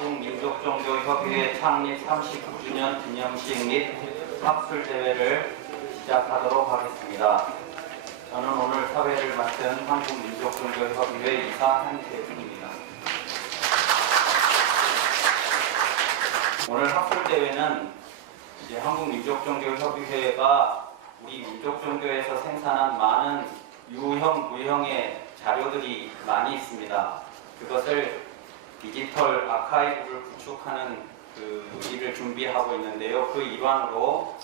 한국민족종교협의회 창립 39주년 기념식 및 학술대회를 시작하도록 하겠습니다. 저는 오늘 사회를 맡은 한국민족종교협의회 이사 한태준입니다. 오늘 학술대회는 한국민족종교협의회가 우리 민족종교에서 생산한 많은 유형, 무형의 자료들이 많이 있습니다. 그것을 디지털 아카이브를 구축하는 일을 준비하고 있는데요. 그 일환으로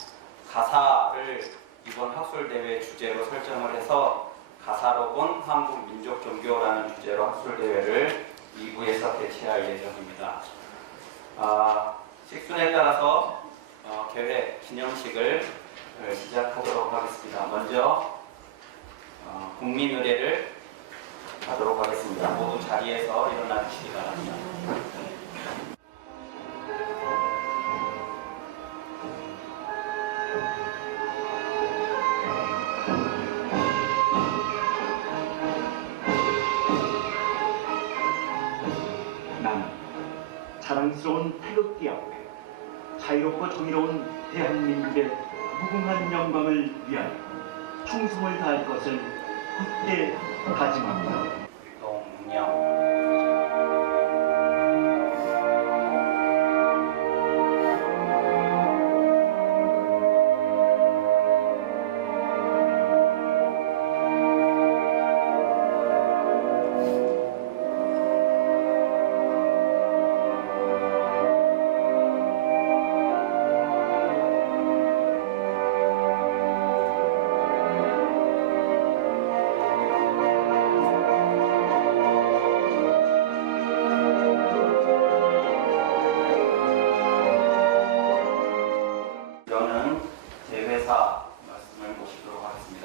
가사를 이번 학술대회 주제로 설정을 해서 가사로 본 한국민족종교라는 주제로 학술대회를 2부에서 개최할 예정입니다. 식순에 따라서 계획 기념식을 시작하도록 하겠습니다. 먼저 국민의례를 하도록 하겠습니다. 모두 자리에서 일어나 주시기 바랍니다. 나는 자랑스러운 태극기 앞에 자유롭고 정의로운 대한민국의 무궁한 영광을 위하여 충성을 다할 것을 굳게 다짐합니다. 동령 말씀을 모시도록 하겠습니다.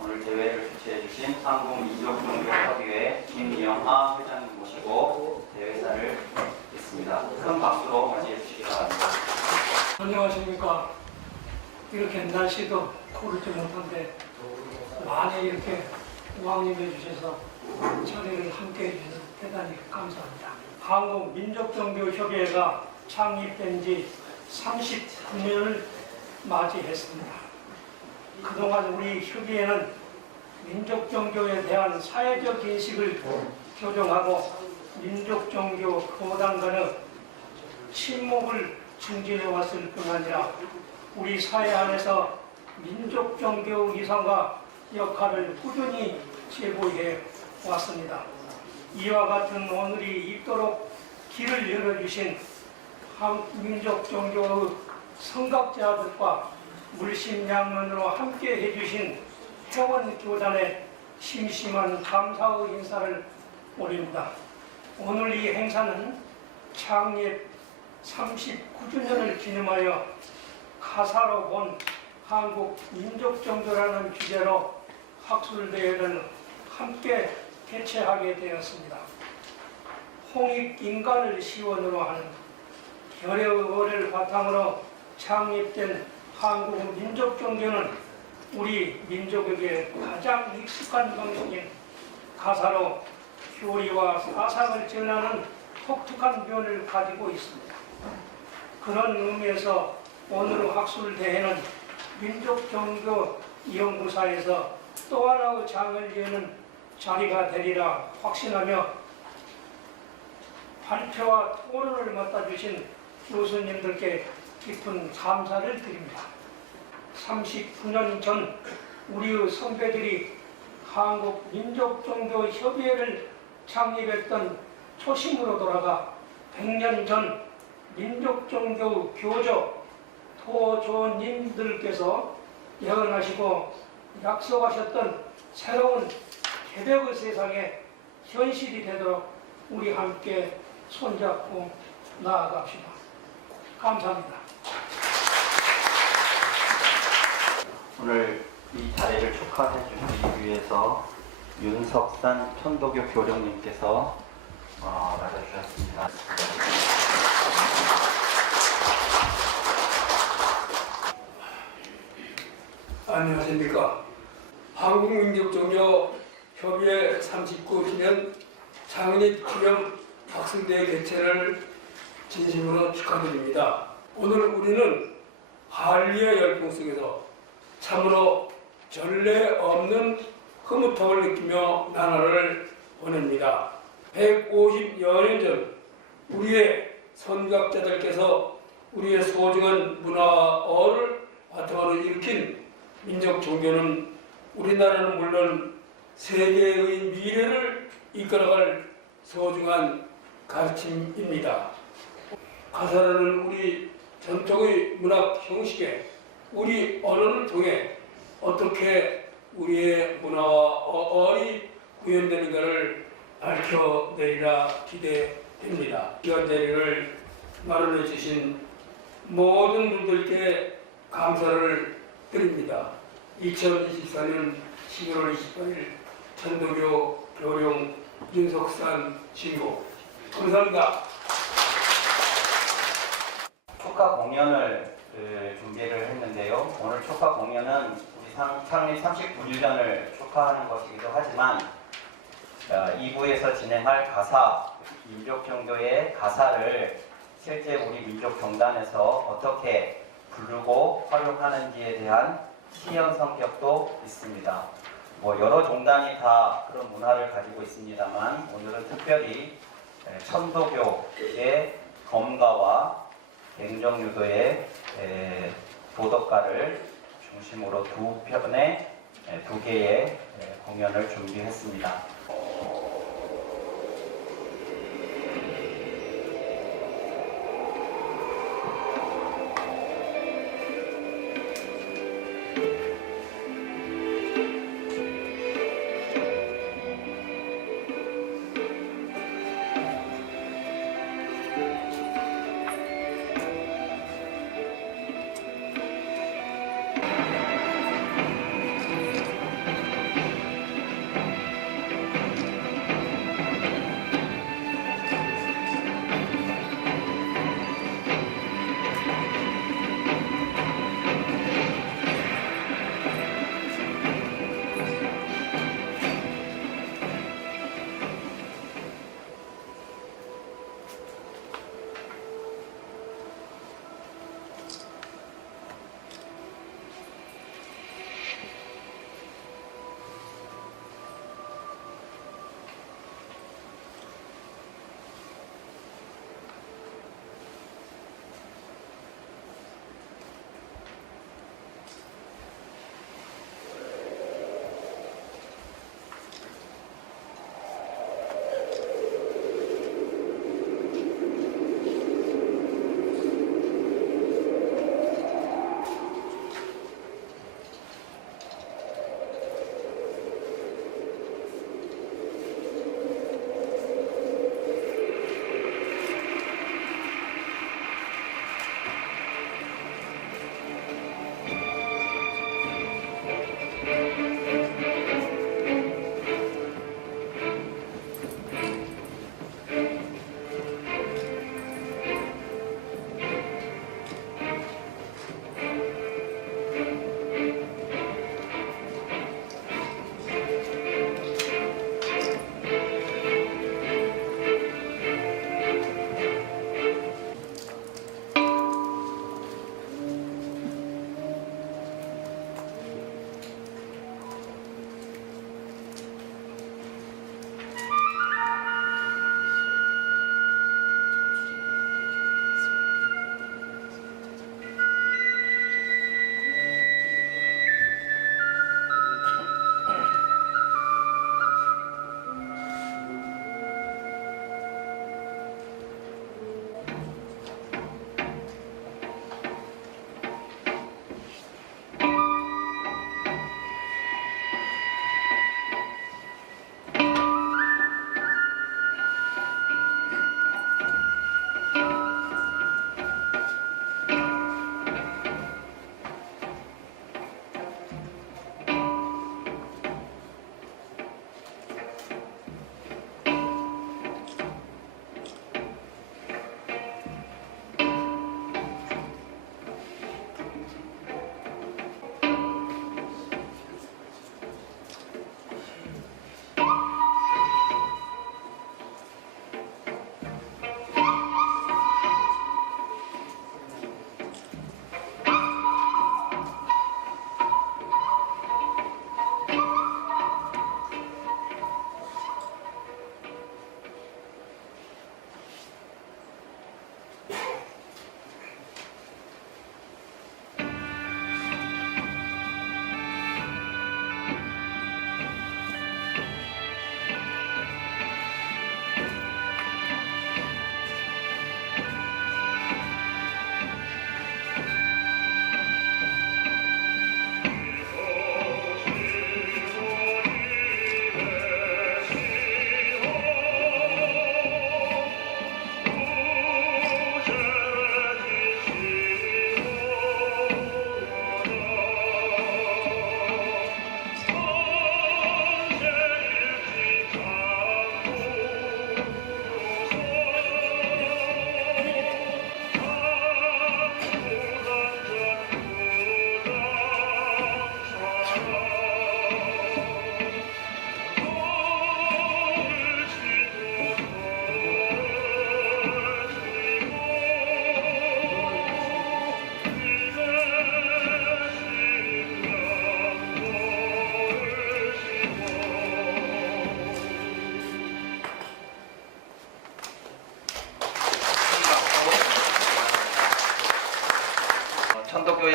오늘 대회를 주최해 주신 한국민족종교협의회 김영하 회장님 모시고 대회사를 듣겠습니다. 큰 박수로 맞이해 주시기 바랍니다. 안녕하십니까. 이렇게 날씨도 고르지 못한데 많이 이렇게 우왕님해 주셔서 자리를 함께 해주셔서 대단히 감사합니다. 한국민족종교협의회가 창립된 지 39년을 맞이했습니다. 그동안 우리 협의회는 민족종교에 대한 사회적 인식을 교정하고 민족종교 교단 간의 친목을 증진해 왔을 뿐 아니라 우리 사회 안에서 민족종교 이상과 역할을 꾸준히 제고해 왔습니다. 이와 같은 오늘이 있도록 길을 열어주신 민족종교의 성각자들과 물심양면으로 함께 해주신 회원교단에 심심한 감사의 인사를 올립니다. 오늘 이 행사는 창립 39주년을 기념하여 가사로 본 한국 민족종교라는 주제로 학술대회를 함께 개최하게 되었습니다. 홍익인간을 시원으로 하는 결의를 바탕으로 창립된 한국 민족종교는 우리 민족에게 가장 익숙한 방식인 가사로 교리와 사상을 전하는 독특한 면을 가지고 있습니다. 그런 의미에서 오늘 학술대회는 민족종교 연구사에서 또 하나의 장을 여는 자리가 되리라 확신하며 발표와 토론을 맡아주신 교수님들께 깊은 감사를 드립니다. 39년 전 우리의 선배들이 한국민족종교협의회를 창립했던 초심으로 돌아가 100년 전 민족종교 교조 도조님들께서 예언하시고 약속하셨던 새로운 개벽의 세상에 현실이 되도록 우리 함께 손잡고 나아갑시다. 감사합니다. 오늘 이 자리를 축하해 주시기 위해서 윤석산 천도교 교령님께서 맞아주셨습니다. 안녕하십니까. 한국민족종교협의회 39주년 창립 기념 학술대회 개최를 진심으로 축하드립니다. 오늘 우리는 한리의 열풍 속에서 참으로 전례 없는 흐뭇함을 느끼며 나날을 보냅니다. 150여 년 전 우리의 선각자들께서 우리의 소중한 문화어를 바탕으로 일으킨 민족 종교는 우리나라는 물론 세계의 미래를 이끌어갈 소중한 가르침입니다. 가사라는 우리 전통의 문학 형식에 우리 언어를 통해 어떻게 우리의 문화와 어리 구현되는가를 밝혀내리라 기대됩니다. 이런 자리를 마련해 주신 모든 분들께 감사를 드립니다. 2024년 12월 28일 천도교 교령 윤석산 신고 감사합니다. 축하 공연을 준비를 했는데요. 오늘 축하 공연은 우리 창립 39주년을 축하하는 것이기도 하지만 2부에서 진행할 가사, 민족종교의 가사를 실제 우리 민족경단에서 어떻게 부르고 활용하는지에 대한 시연 성격도 있습니다. 여러 종단이 다 그런 문화를 가지고 있습니다만 오늘은 특별히 천도교의 검가와 행정유도의 도덕가를 중심으로 두 개의 공연을 준비했습니다.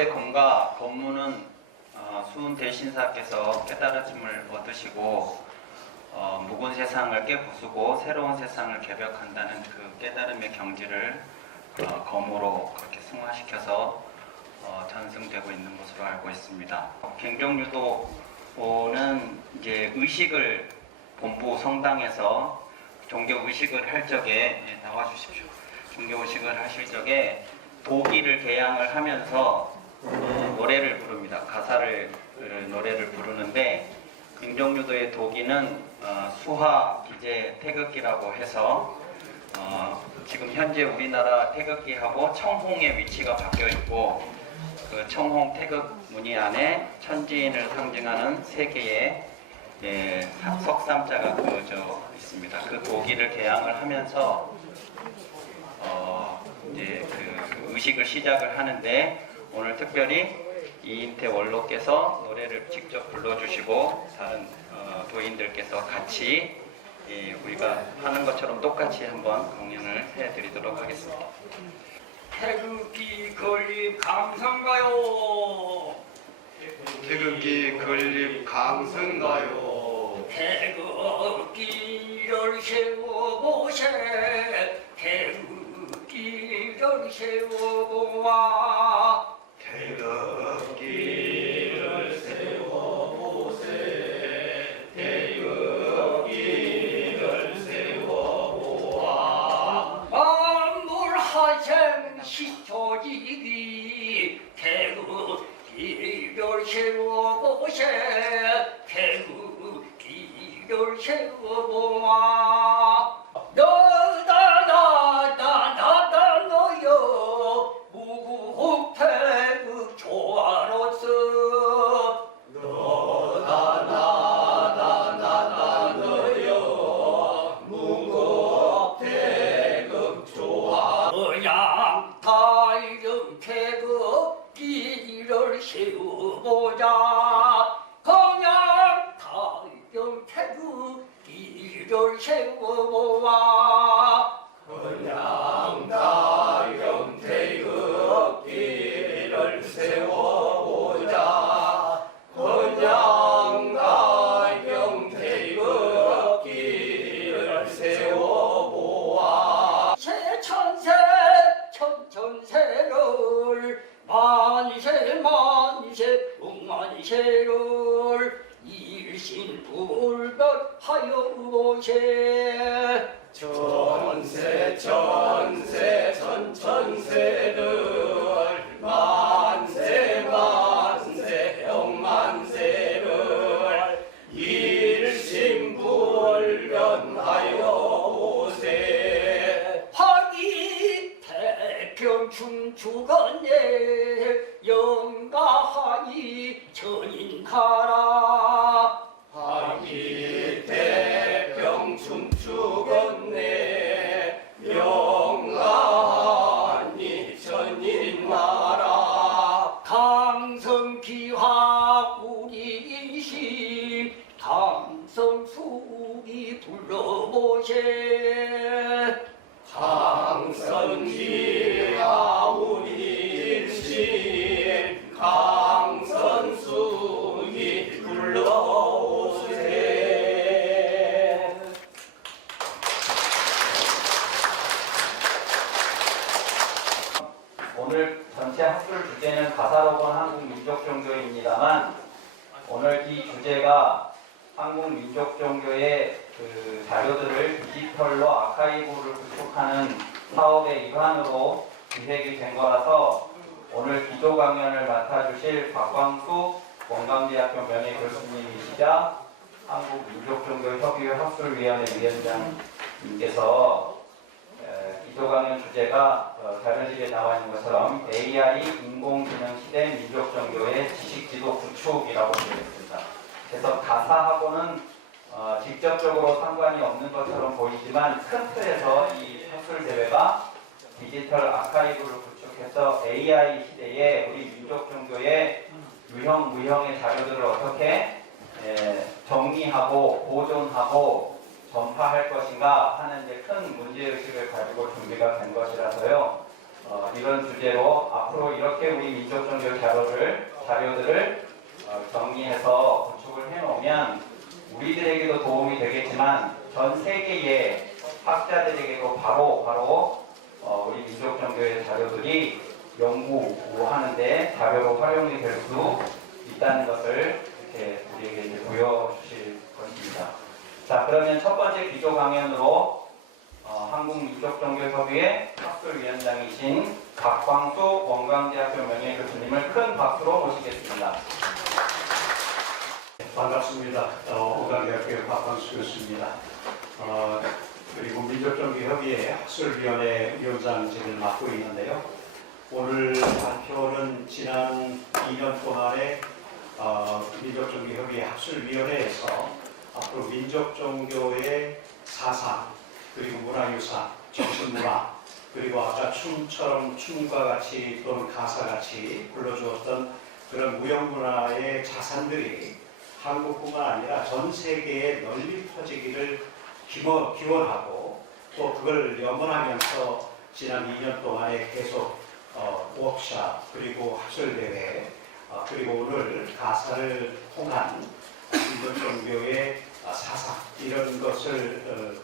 검과 법문은 수은 대신사께서 깨달음을 얻으시고 묵은 세상을 깨부수고 새로운 세상을 개벽한다는 그 깨달음의 경지를 검으로 그렇게 승화시켜서 전승되고 있는 것으로 알고 있습니다. 갱종유도는 이제 의식을 본부 성당에서 종교 의식을 할 적에 나와주십시오. 종교 의식을 하실 적에 도기를 개양을 하면서 노래를 부릅니다. 노래를 부르는데 갱종유도의 도기는 수화, 비제, 태극기라고 해서 지금 현재 우리나라 태극기하고 청홍의 위치가 바뀌어 있고 그 청홍 태극 무늬 안에 천지인을 상징하는 세 개의 석삼자가 그어져 있습니다. 그 도기를 개양을 하면서 이제 그 의식을 시작을 하는데 오늘 특별히 이인태 원로께서 노래를 직접 불러주시고 다른 도인들께서 같이 우리가 하는 것처럼 똑같이 한번 공연을 해드리도록 하겠습니다. 태극기 건립 강성가요. 태극기 건립 강성가요. 태극기를 세워보세. 태극기를 세워보아. 태극기를 세워보세. 태극기를 세워보아. 만물하생 시초지기. 태극기를 세워보세. 태극기를 세워보아. 너다다다다다 너여 무국 태극 조화로서. 너다다다다다 너여 무국 태극 조화. 양타이름 태극기를 세워보자. 건양타이름 태극기를 세워보아. 건양다경 태극기를 세워보자. 건양다경 태극기를 세워보아. 세천세 천천세를 만세 만세 만세를 일신불변하여 보세. 천세 천세 천천세를 만세 만세 영만세를 일심불변하여 보세. 화기 태평 춤추건네 영가하니 전인하라. 화기 태평 춤추건네 영가하니 전인나라. 강성기화 우리 인심 강성수리 불러보세. 강선기야 우리 일심 강선수기 불러오세. 오늘 전체 학술 주제는 가사로건 한국민족종교입니다만 오늘 이 주제가 한국민족종교의 그 자료들을 디지털로 아카이브를 구축하는 사업의 일환으로 기획이 된 거라서 오늘 기조 강연을 맡아주실 박광수 원광대학교 명예교수님이시자 한국민족종교협의회 학술위원회 위원장님께서 기조 강연 주제가 자료집에 나와 있는 것처럼 AI 인공지능 시대 민족종교의 지식지도 구축이라고 되어 있습니다. 그래서 가사하고는 직접적으로 상관이 없는 것처럼 보이지만 큰 틀에서 이 학술 대회가 디지털 아카이브를 구축해서 AI 시대에 우리 민족종교의 유형 무형의 자료들을 어떻게 정리하고 보존하고 전파할 것인가 하는 이제 큰 문제의식을 가지고 준비가 된 것이라서요. 이런 주제로 앞으로 이렇게 우리 민족종교 자료들을 정리해서 구축을 해놓으면 우리들에게도 도움이 되겠지만 전 세계의 학자들에게도 바로 우리 민족종교의 자료들이 연구하는데 자료로 활용이 될 수 있다는 것을 이렇게 우리에게 이제 보여주실 것입니다. 자, 그러면 첫 번째 기조 강연으로 한국민족종교협의회 학술위원장이신 박광수 원광대학교 명예교수님을 큰 박수로 모시겠습니다. 반갑습니다. 원광대학교 박광수 교수입니다. 그리고 민족종교협의회 학술위원회 위원장직을 맡고 있는데요. 오늘 발표는 지난 2년 동안에 민족종교협의회 학술위원회에서 앞으로 민족종교의 사상, 그리고 문화유산, 정신문화, 그리고 아까 춤처럼 춤과 같이 또는 가사같이 불러주었던 그런 무형문화의 자산들이 한국뿐만 아니라 전 세계에 널리 퍼지기를 기원하고 또 그걸 염원하면서 지난 2년 동안에 계속 워크샵 그리고 학술대회 그리고 오늘 가사를 통한 민족종교의 사상 이런 것을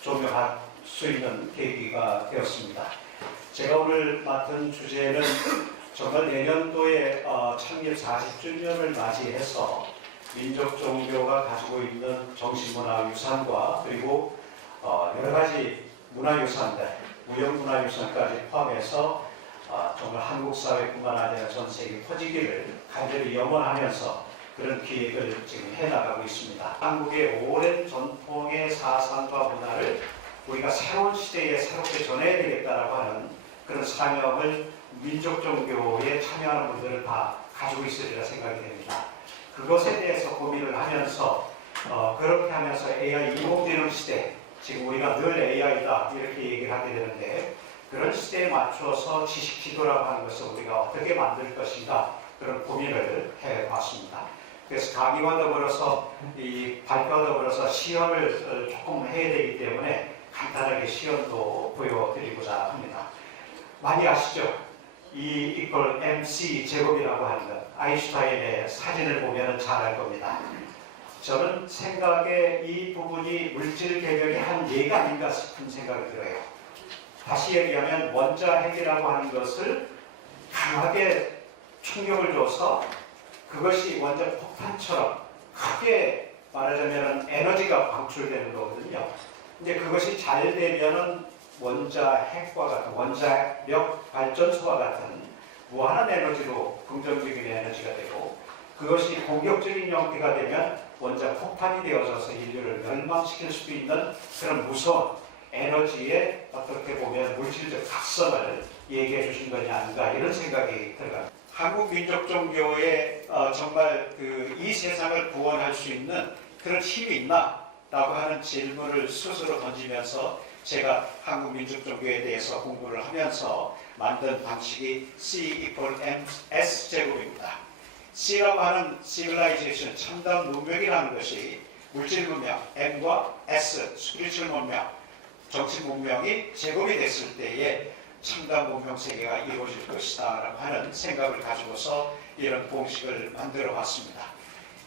조명할 수 있는 계기가 되었습니다. 제가 오늘 맡은 주제는 정말 내년도에 창립 40주년을 맞이해서 민족 종교가 가지고 있는 정신문화 유산과 그리고 여러 가지 문화유산들, 무형문화유산까지 포함해서 정말 한국 사회뿐만 아니라 전 세계 퍼지기를 간절히 염원하면서 그런 기획을 지금 해나가고 있습니다. 한국의 오랜 전통의 사상과 문화를 우리가 새로운 시대에 새롭게 전해야 되겠다라고 하는 그런 사명을 민족 종교에 참여하는 분들은 다 가지고 있으리라 생각이 됩니다. 그것에 대해서 고민을 하면서 그렇게 하면서 AI 인공지능 시대, 지금 우리가 늘 AI다 이렇게 얘기를 하게 되는데 그런 시대에 맞춰서 지식지도라고 하는 것을 우리가 어떻게 만들 것인가 그런 고민을 해봤습니다. 그래서 강의와 더불어서 이 발표와 더불어서 시연을 조금 해야 되기 때문에 간단하게 시연도 보여드리고자 합니다. 많이 아시죠? E 이퀄 MC 제곱이라고 하는 것. 아인슈타인의 사진을 보면 잘 알 겁니다. 저는 생각에 이 부분이 물질 개념의 한 예가 아닌가 싶은 생각이 들어요. 다시 얘기하면 원자핵이라고 하는 것을 강하게 충격을 줘서 그것이 원자 폭탄처럼 크게 말하자면 에너지가 방출되는 거거든요. 근데 그것이 잘 되면은 원자핵과 같은 원자력 발전소와 같은 무한한 에너지로 긍정적인 에너지가 되고 그것이 공격적인 형태가 되면 원자 폭탄이 되어져서 인류를 멸망시킬 수 있는 그런 무서운 에너지의 어떻게 보면 물질적 각성을 얘기해 주신 것이 아닌가 이런 생각이 들어갑니다. 한국 민족 종교에 정말 이 세상을 구원할 수 있는 그런 힘이 있나라고 하는 질문을 스스로 던지면서 제가 한국 민족 종교에 대해서 공부를 하면서 만든 방식이 C 이퀄 MS 제곱입니다. C라고 하는 civilization, 첨단 문명이라는 것이 물질 문명, M과 S, 스피리추얼 문명, 정신 문명이 제곱이 됐을 때에 첨단 문명 세계가 이루어질 것이다 라고 하는 생각을 가지고서 이런 공식을 만들어 봤습니다.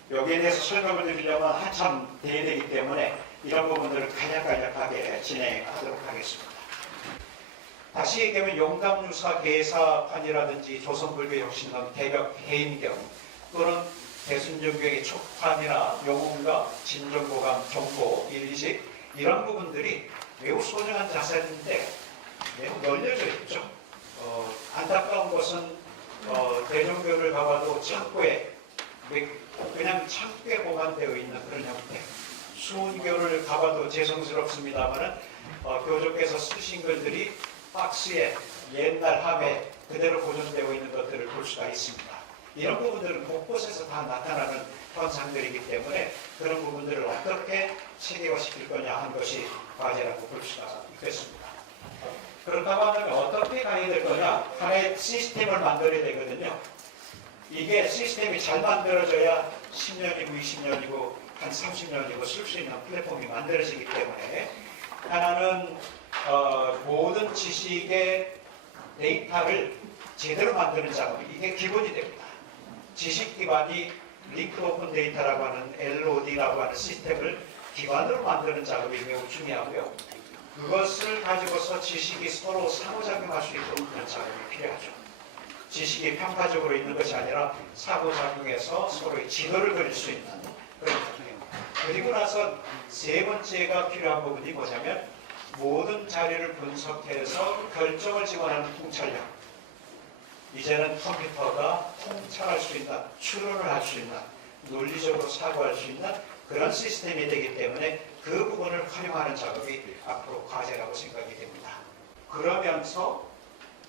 여기에 대해서 설명을 드리려면 한참 돼야 되기 때문에 이런 부분들을 간략하게 진행하도록 하겠습니다. 다시 얘기하면 용담유사 계사판이라든지 조선불교 혁신론 대벽 해인경 또는 대순정교의 촉판이나 용음과 진정보감 정보 일리식 이런 부분들이 매우 소중한 자산인데 매우 널려져 있죠. 안타까운 것은 대종교를 가봐도 창고에 그냥 창고에 보관되어 있는 그런 형태. 수훈교를 가봐도 죄송스럽습니다만은 교주께서 쓰신 글들이 박스에 옛날 함에 그대로 보존되어 있는 것들을 볼 수가 있습니다. 이런 부분들은 곳곳에서 다 나타나는 현상들이기 때문에 그런 부분들을 어떻게 체계화시킬 거냐 하는 것이 과제라고 볼 수가 있겠습니다. 그렇다고 하면 어떻게 가야 될 거냐? 하나의 시스템을 만들어야 되거든요. 이게 시스템이 잘 만들어져야 10년이고 20년이고 한 30년이고 쓸 수 있는 플랫폼이 만들어지기 때문에 하나는 모든 지식의 데이터를 제대로 만드는 작업이 이게 기본이 됩니다. 지식 기반이 링크 오픈 데이터라고 하는 LOD라고 하는 시스템을 기반으로 만드는 작업이 매우 중요하고요. 그것을 가지고서 지식이 서로 상호작용할 수 있도록 그런 작업이 필요하죠. 지식이 편파적으로 있는 것이 아니라 상호작용해서 서로의 진호를 그릴 수 있는 그런 부분입니다. 그리고 나서 세 번째가 필요한 부분이 뭐냐면 모든 자료를 분석해서 결정을 지원하는 통찰력. 이제는 컴퓨터가 통찰할 수 있는, 추론을 할 수 있는, 논리적으로 사고할 수 있는 그런 시스템이 되기 때문에 그 부분을 활용하는 작업이 앞으로 과제라고 생각이 됩니다. 그러면서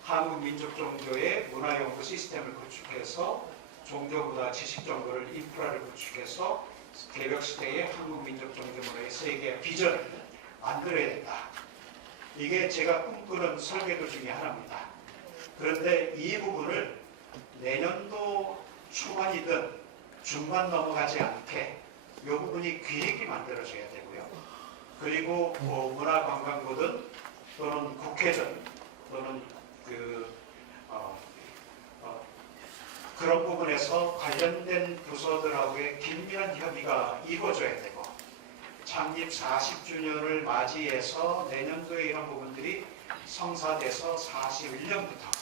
한국민족종교의 문화연구 시스템을 구축해서 종교보다 지식정보를 인프라를 구축해서 개벽시대의 한국민족종교문화의 세계 비전을 만들어야 된다. 이게 제가 꿈꾸는 설계도 중에 하나입니다. 그런데 이 부분을 내년도 초반이든 중반 넘어가지 않게 이 부분이 기획이 만들어져야 되고요. 그리고 문화관광부든 또는 국회든 또는 그런 부분에서 관련된 부서들하고의 긴밀한 협의가 이루어져야 되고 창립 40주년을 맞이해서 내년도에 이런 부분들이 성사돼서 41년부터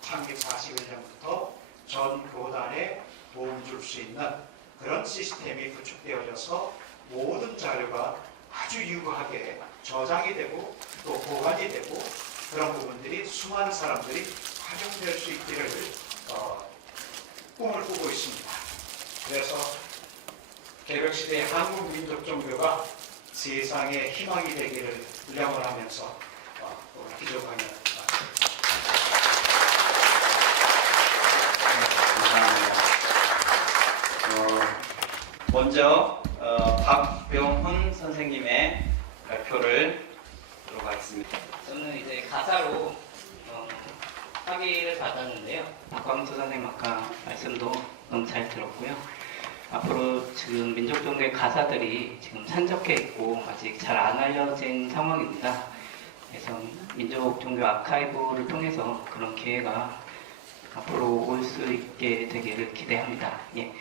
창립 41년부터 전 교단에 도움 줄 수 있는 그런 시스템이 구축되어져서 모든 자료가 아주 유구하게 저장이 되고 또 보관이 되고 그런 부분들이 수많은 사람들이 활용될 수 있기를 꿈을 꾸고 있습니다. 그래서 개벽시대의 한국민족종교가 세상의 희망이 되기를 염원하면서 오늘 기조 강연 감사합니다. 먼저 박병훈 선생님의 발표를 듣도록 하겠습니다. 저는 이제 가사로 학위를 받았는데요. 박광수 선생님 아까 말씀도 너무 잘 들었고요. 앞으로 지금 민족종교의 가사들이 지금 산적해 있고 아직 잘 안 알려진 상황입니다. 그래서 민족종교 아카이브를 통해서 그런 기회가 앞으로 올 수 있게 되기를 기대합니다. 예.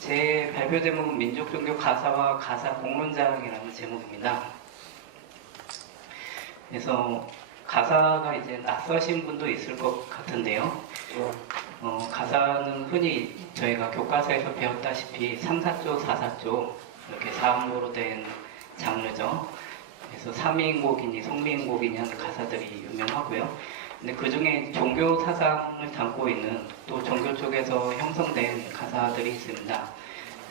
제 발표 제목은 민족종교 가사와 가사 공론장이라는 제목입니다. 그래서 가사가 이제 낯서신 분도 있을 것 같은데요. 가사는 흔히 저희가 교과서에서 배웠다시피 3, 4조, 4, 4조 이렇게 4음으로 된 장르죠. 그래서 삼위인곡이니 송미인곡이니 하는 가사들이 유명하고요. 근데 그 중에 종교 사상을 담고 있는 또 종교 쪽에서 형성된 가사들이 있습니다.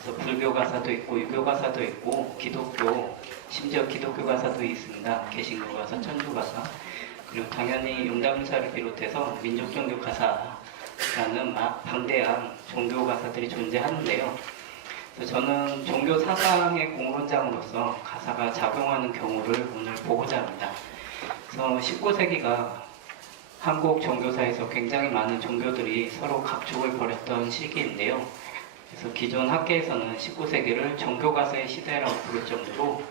그래서 불교 가사도 있고 유교 가사도 있고 기독교, 심지어 기독교 가사도 있습니다. 개신교 가사, 천주 가사. 그리고 당연히 용담사를 비롯해서 민족종교 가사라는 방대한 종교 가사들이 존재하는데요. 그래서 저는 종교 사상의 공론장으로서 가사가 작용하는 경우를 오늘 보고자 합니다. 그래서 19세기가 한국 종교사에서 굉장히 많은 종교들이 서로 각축을 벌였던 시기인데요. 그래서 기존 학계에서는 19세기를 종교가사의 시대라고 부를 정도로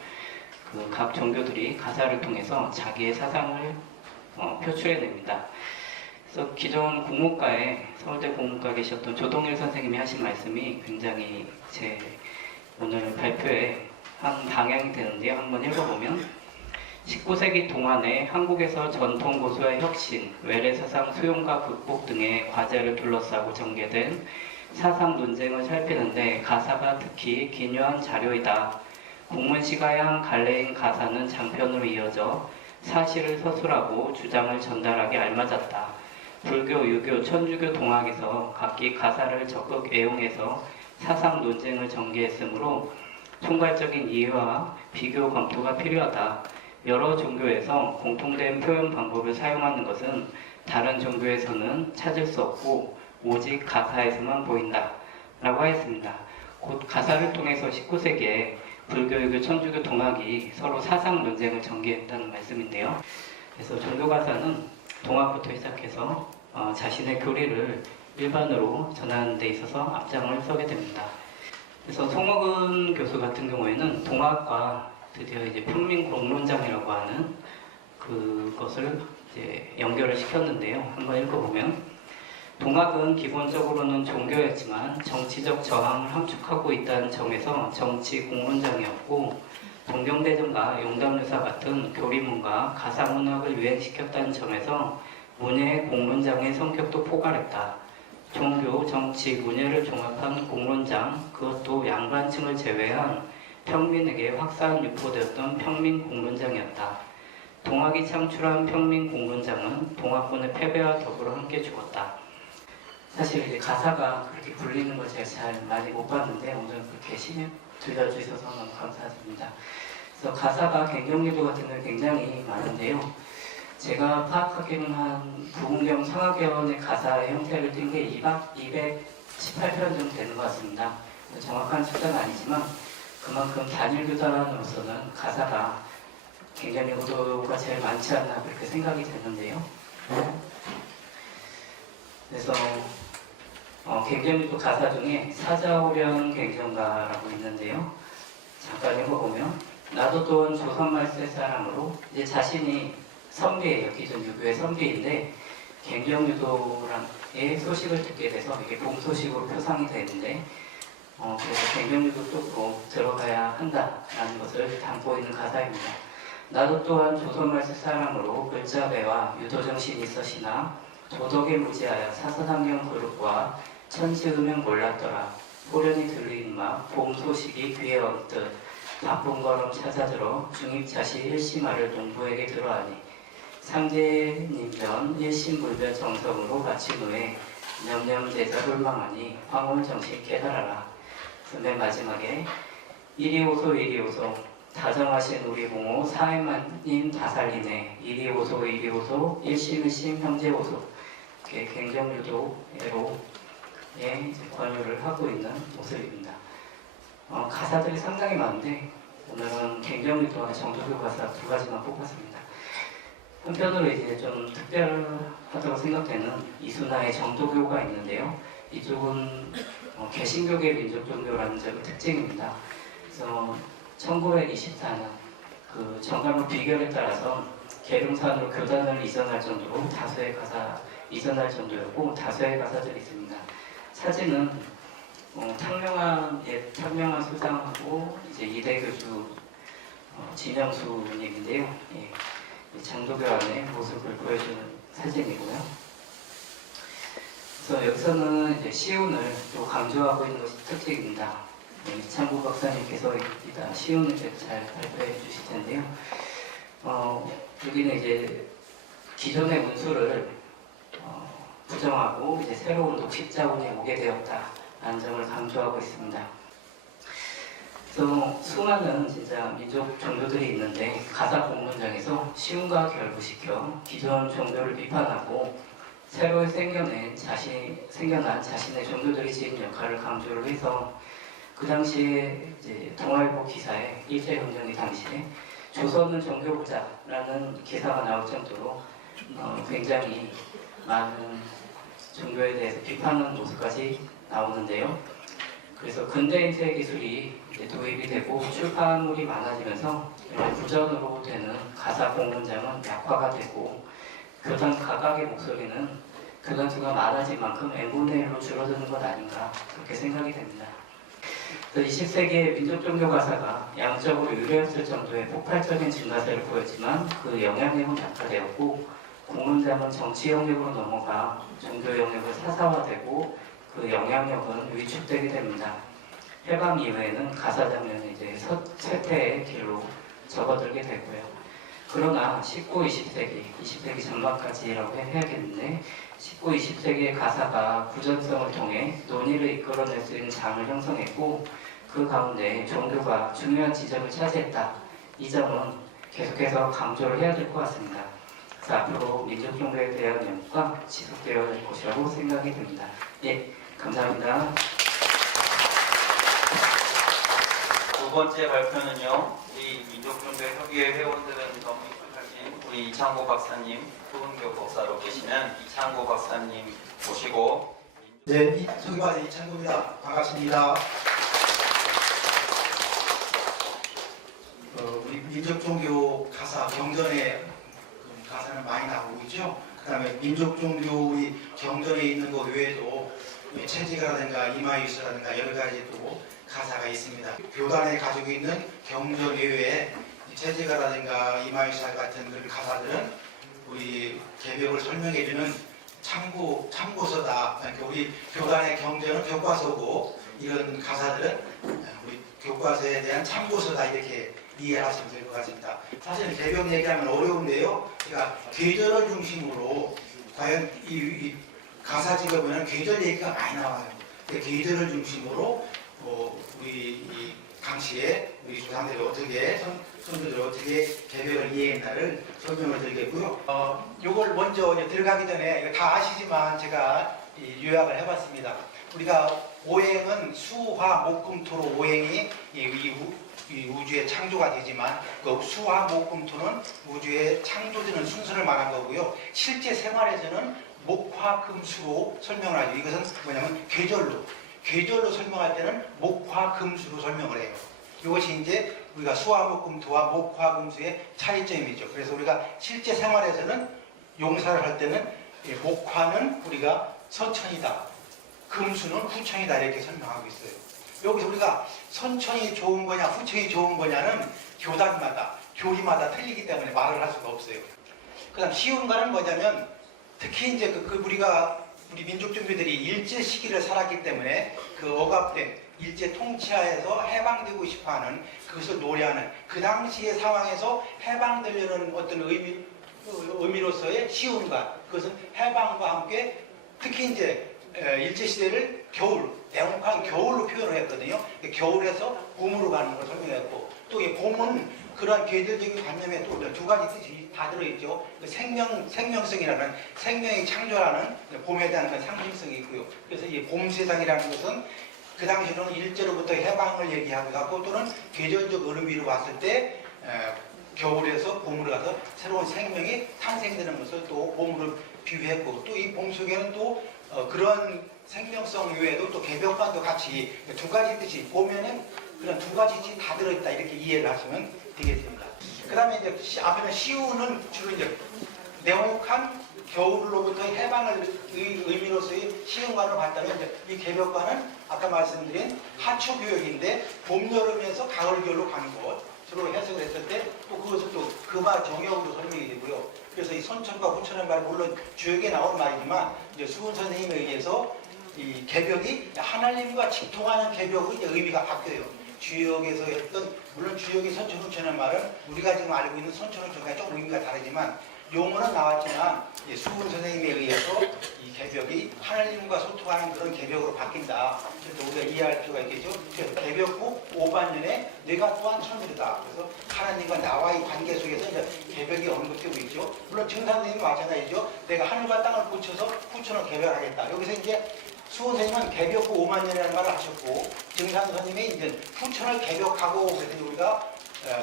각 종교들이 가사를 통해서 자기의 사상을 표출해냅니다. 그래서 기존 국문과에 서울대 국문과에 계셨던 조동일 선생님이 하신 말씀이 굉장히 제 오늘 발표에 한 방향이 되는데요. 한번 읽어보면 19세기 동안에 한국에서 전통 고수의 혁신, 외래사상 수용과 극복 등의 과제를 둘러싸고 전개된 사상 논쟁을 살피는데 가사가 특히 기묘한 자료이다. 국문시가양 갈래인 가사는 장편으로 이어져 사실을 서술하고 주장을 전달하기 알맞았다. 불교, 유교, 천주교 동학에서 각기 가사를 적극 애용해서 사상 논쟁을 전개했으므로 총괄적인 이해와 비교 검토가 필요하다. 여러 종교에서 공통된 표현 방법을 사용하는 것은 다른 종교에서는 찾을 수 없고 오직 가사에서만 보인다. 라고 하였습니다. 곧 가사를 통해서 19세기에 불교, 유교, 천주교 동학이 서로 사상 논쟁을 전개했다는 말씀인데요. 그래서 종교 가사는 동학부터 시작해서 자신의 교리를 일반으로 전하는 데 있어서 앞장을 서게 됩니다. 그래서 송옥은 교수 같은 경우에는 동학과 드디어 이제 평민공론장이라고 하는 그것을 이제 연결을 시켰는데요. 한번 읽어보면 동학은 기본적으로는 종교였지만 정치적 저항을 함축하고 있다는 점에서 정치 공론장이었고 동경대전과 용담유사 같은 교리문과 가사문학을 유행시켰다는 점에서 문예의 공론장의 성격도 포괄했다. 종교, 정치, 문예를 종합한 공론장, 그것도 양반층을 제외한 평민에게 확산 유포되었던 평민 공론장이었다. 동학이 창출한 평민 공론장은 동학군의 패배와 더불어 함께 죽었다. 사실 이제 가사가 그렇게 불리는 걸 제가 잘 많이 못 봤는데 오늘 그렇게 신경 들려주셔서 너무 감사드립니다. 그래서 가사가 갱경유도 같은 게 굉장히 많은데요. 제가 파악하기로는 한 부흥경 상하견의 가사의 형태를 띈 게 218편 정도 되는 것 같습니다. 정확한 숫자는 아니지만 그만큼 단일 교단으로서는 가사가 갱경유도가 제일 많지 않나 그렇게 생각이 되는데요. 그래서 갱경유도 가사 중에 사자오련 갱경가라고 있는데요. 잠깐 읽어보면 나도 또한 조선말세 사람으로 이제 자신이 선비예요. 기존 유교의 선비인데 갱경유도의 소식을 듣게 돼서 이게 봄소식으로 표상이 되는데 그래서 갱경유도 쪽으로 들어가야 한다라는 것을 담고 있는 가사입니다. 나도 또한 조선말세 사람으로 글자배와 유도정신이 있으시나 도덕에 무지하여 사사상경 그룹과 천지음행 몰랐더라. 호련히 들리는마 봄소식이 귀에 언뜻 바쁜 걸음 찾아들어 중입자시 일심아를 농부에게 들어하니 상제님전 일심불변 정성으로 마친 후에 냠냠대자 불망하니 황홀정신 깨달아라. 맨 마지막에 이리오소 이리오소 다정하신 우리 공호 사회만님 다 살리네 이리오소 이리오소 일심일심 형제오소 이렇게 갱경유도로 권유를 하고 있는 모습입니다. 가사들이 상당히 많은데 오늘은 갱경유도와 정도교 가사 두 가지만 뽑았습니다. 한편으로 이제 좀 특별하다고 생각되는 이순하의 정도교가 있는데요. 이쪽은 개신교계 민족종교라는 점이 특징입니다. 그래서 1924년 그 정갈로 비결에 따라서 계룡산으로 교단을 이전할 정도로 이전할 정도였고 다수의 가사들이 있습니다. 사진은 탕명한 수상하고 이제 이대 교주 진영수님인데요. 장도교 안의 모습을 보여주는 사진이고요. 그래서 여기서는 이제 시운을 또 강조하고 있는 것이 특징입니다. 이창구 박사님께서 이따 시운을 잘 발표해 주실 텐데요. 여기는 이제 기존의 문수를 부정하고 이제 새로운 녹십자운이 오게 되었다라는 점을 강조하고 있습니다. 그래서 수많은 진짜 민족 종교들이 있는데 가사 공론장에서 시운과 결부시켜 기존 종교를 비판하고 새로 생겨난 자신의 종교들이 지은 역할을 강조를 해서 그 당시에 이제 동아일보 기사에 일제강점기 당시에 조선은 종교부자라는 기사가 나올 정도로 굉장히 많은 종교에 대해서 비판하는 모습까지 나오는데요. 그래서 근대인 기술이 이제 도입이 되고 출판물이 많아지면서 부전으로 되는 가사 공론장은 약화가 되고 교단 각각의 목소리는 교단 수가 많아진 만큼 n분의 1로 줄어드는 것 아닌가 그렇게 생각이 됩니다. 20세기의 민족종교 가사가 양적으로 유리했을 정도의 폭발적인 증가세를 보였지만 그 영향력은 약화되었고 공론장은 정치 영역으로 넘어가 종교 영역을 사사화되고 그 영향력은 위축되게 됩니다. 해방 이후에는 가사 장면이 이제 쇠퇴의 길로 접어들게 되고요. 그러나 19, 20세기 전반까지라고 해야겠는데 19, 20세기의 가사가 구전성을 통해 논의를 이끌어낼 수 있는 장을 형성했고 그 가운데 종교가 중요한 지점을 차지했다. 이 점은 계속해서 강조를 해야 될 것 같습니다. 그래서 앞으로 민족종교에 대한 연구가 지속되어야 될 것이라고 생각이 듭니다. 예, 감사합니다. 두 번째 발표는요. 이 민족종교협의회 회원들은 너무 익숙하신 우리 이창구 박사님, 후은교 법사로 계시는 이창구 박사님 모시고 네, 소개받은 이창구입니다. 반갑습니다. 우리 민족종교 가사 경전의 가사는 많이 나오고 있죠. 그다음에 민족종교 우리 경전에 있는 것 외에도 채지가라든가 이마이스라든가 여러 가지 또 가사가 있습니다. 교단에 가지고 있는 경전 외에 채지가라든가 이마이스 같은 그런 가사들은 우리 개벽을 설명해주는 참고서다. 그러니까 우리 교단의 경전은 교과서고 이런 가사들은 우리 교과서에 대한 참고서다 이렇게 이해하시면 될 것 같습니다. 사실 개벽 얘기하면 어려운데요. 그러니까 계절을 중심으로 과연 이 가사집에 보면 계절 얘기가 많이 나와요. 그 계절을 중심으로 우리 이 당시에 우리 조상들이 어떻게 선조들이 어떻게 개벽을 이해했나를 설명을 드리겠고요. 요걸 먼저 이제 들어가기 전에 이거 다 아시지만 제가 요약을 해봤습니다. 우리가 오행은 수화 목금토로 오행이 이 우주의 창조가 되지만 그 수화 목금토는 우주의 창조되는 순서를 말한 거고요. 실제 생활에서는 목화금수로 설명을 하죠. 이것은 뭐냐면 계절로 설명할 때는 목화금수로 설명을 해요. 이것이 이제 우리가 수화목금토와 목화금수의 차이점이죠. 그래서 우리가 실제 생활에서는 용사를 할 때는 목화는 우리가 서천이다, 금수는 후천이다 이렇게 설명하고 있어요. 여기서 우리가 선천이 좋은 거냐 후천이 좋은 거냐는 교리마다 틀리기 때문에 말을 할 수가 없어요. 그다음 쉬운 거는 뭐냐면 특히 이제 우리 민족종교들이 일제 시기를 살았기 때문에 그 억압된 일제 통치하에서 해방되고 싶어하는 그것을 노래하는 그 당시의 상황에서 해방되려는 어떤 의미로서의 쉬운 것, 그것은 해방과 함께 특히 이제 일제 시대를 냉혹한 겨울로 표현을 했거든요. 겨울에서 봄으로 가는 걸 설명했고 또 이 봄은 그러한 계절적인 관념에 또 두 가지 뜻이 다 들어있죠. 생명성이라는 생명이 창조하는 봄에 대한 상징성이 있고요. 그래서 이 봄 세상이라는 것은 그 당시에는 일제로부터 해방을 얘기하기도 하고 또는 계절적 의미로 봤을 때 겨울에서 봄으로 가서 새로운 생명이 탄생되는 것을 또 봄으로 비유했고 또 이 봄 속에는 또 그런 생명성 외에도 또 개벽과도 같이 두 가지 뜻이 봄에는 그런 두 가지 뜻이 다 들어있다 이렇게 이해를 하시면 되겠습니다. 그 다음에 이제 앞에는 시우는 주로 이제 냉혹한 겨울로부터 해방을 의미로서의 시흥관을 봤다면 이제 이 개벽과는 아까 말씀드린 하초교역인데 봄, 여름에서 가을, 겨울로 가는 것으로 해석을 했을 때 또 그것을 또 금화 정역으로 설명이 되고요. 그래서 이 선천과 후천의 말 물론 주역에 나온 말이지만 이제 수훈 선생님에 의해서 이 개벽이 하나님과 직통하는 개벽의 이제 의미가 바뀌어요. 주역에서 했던 물론 주역이 선천 후천의 말은 우리가 지금 알고 있는 선천 후천과 조금 의미가 다르지만 용어는 나왔지만 수훈 선생님에 의해서 이 개벽이 하나님과 소통하는 그런 개벽으로 바뀐다. 그래서 우리가 이해할 필요가 있겠죠. 그래서 개벽 후 5반년에 내가 또한 천일이다. 그래서 하나님과 나와의 관계 속에서 이제 개벽이 언급되고 있죠. 물론 증산 선생님이 마찬가지죠. 내가 하늘과 땅을 고쳐서 후천을 개벽하겠다. 여기서 이제 수훈 선생님은 개벽 후 5만년이라는 말을 하셨고 증산 선생님이 이제 후천을 개벽하고 그래서 우리가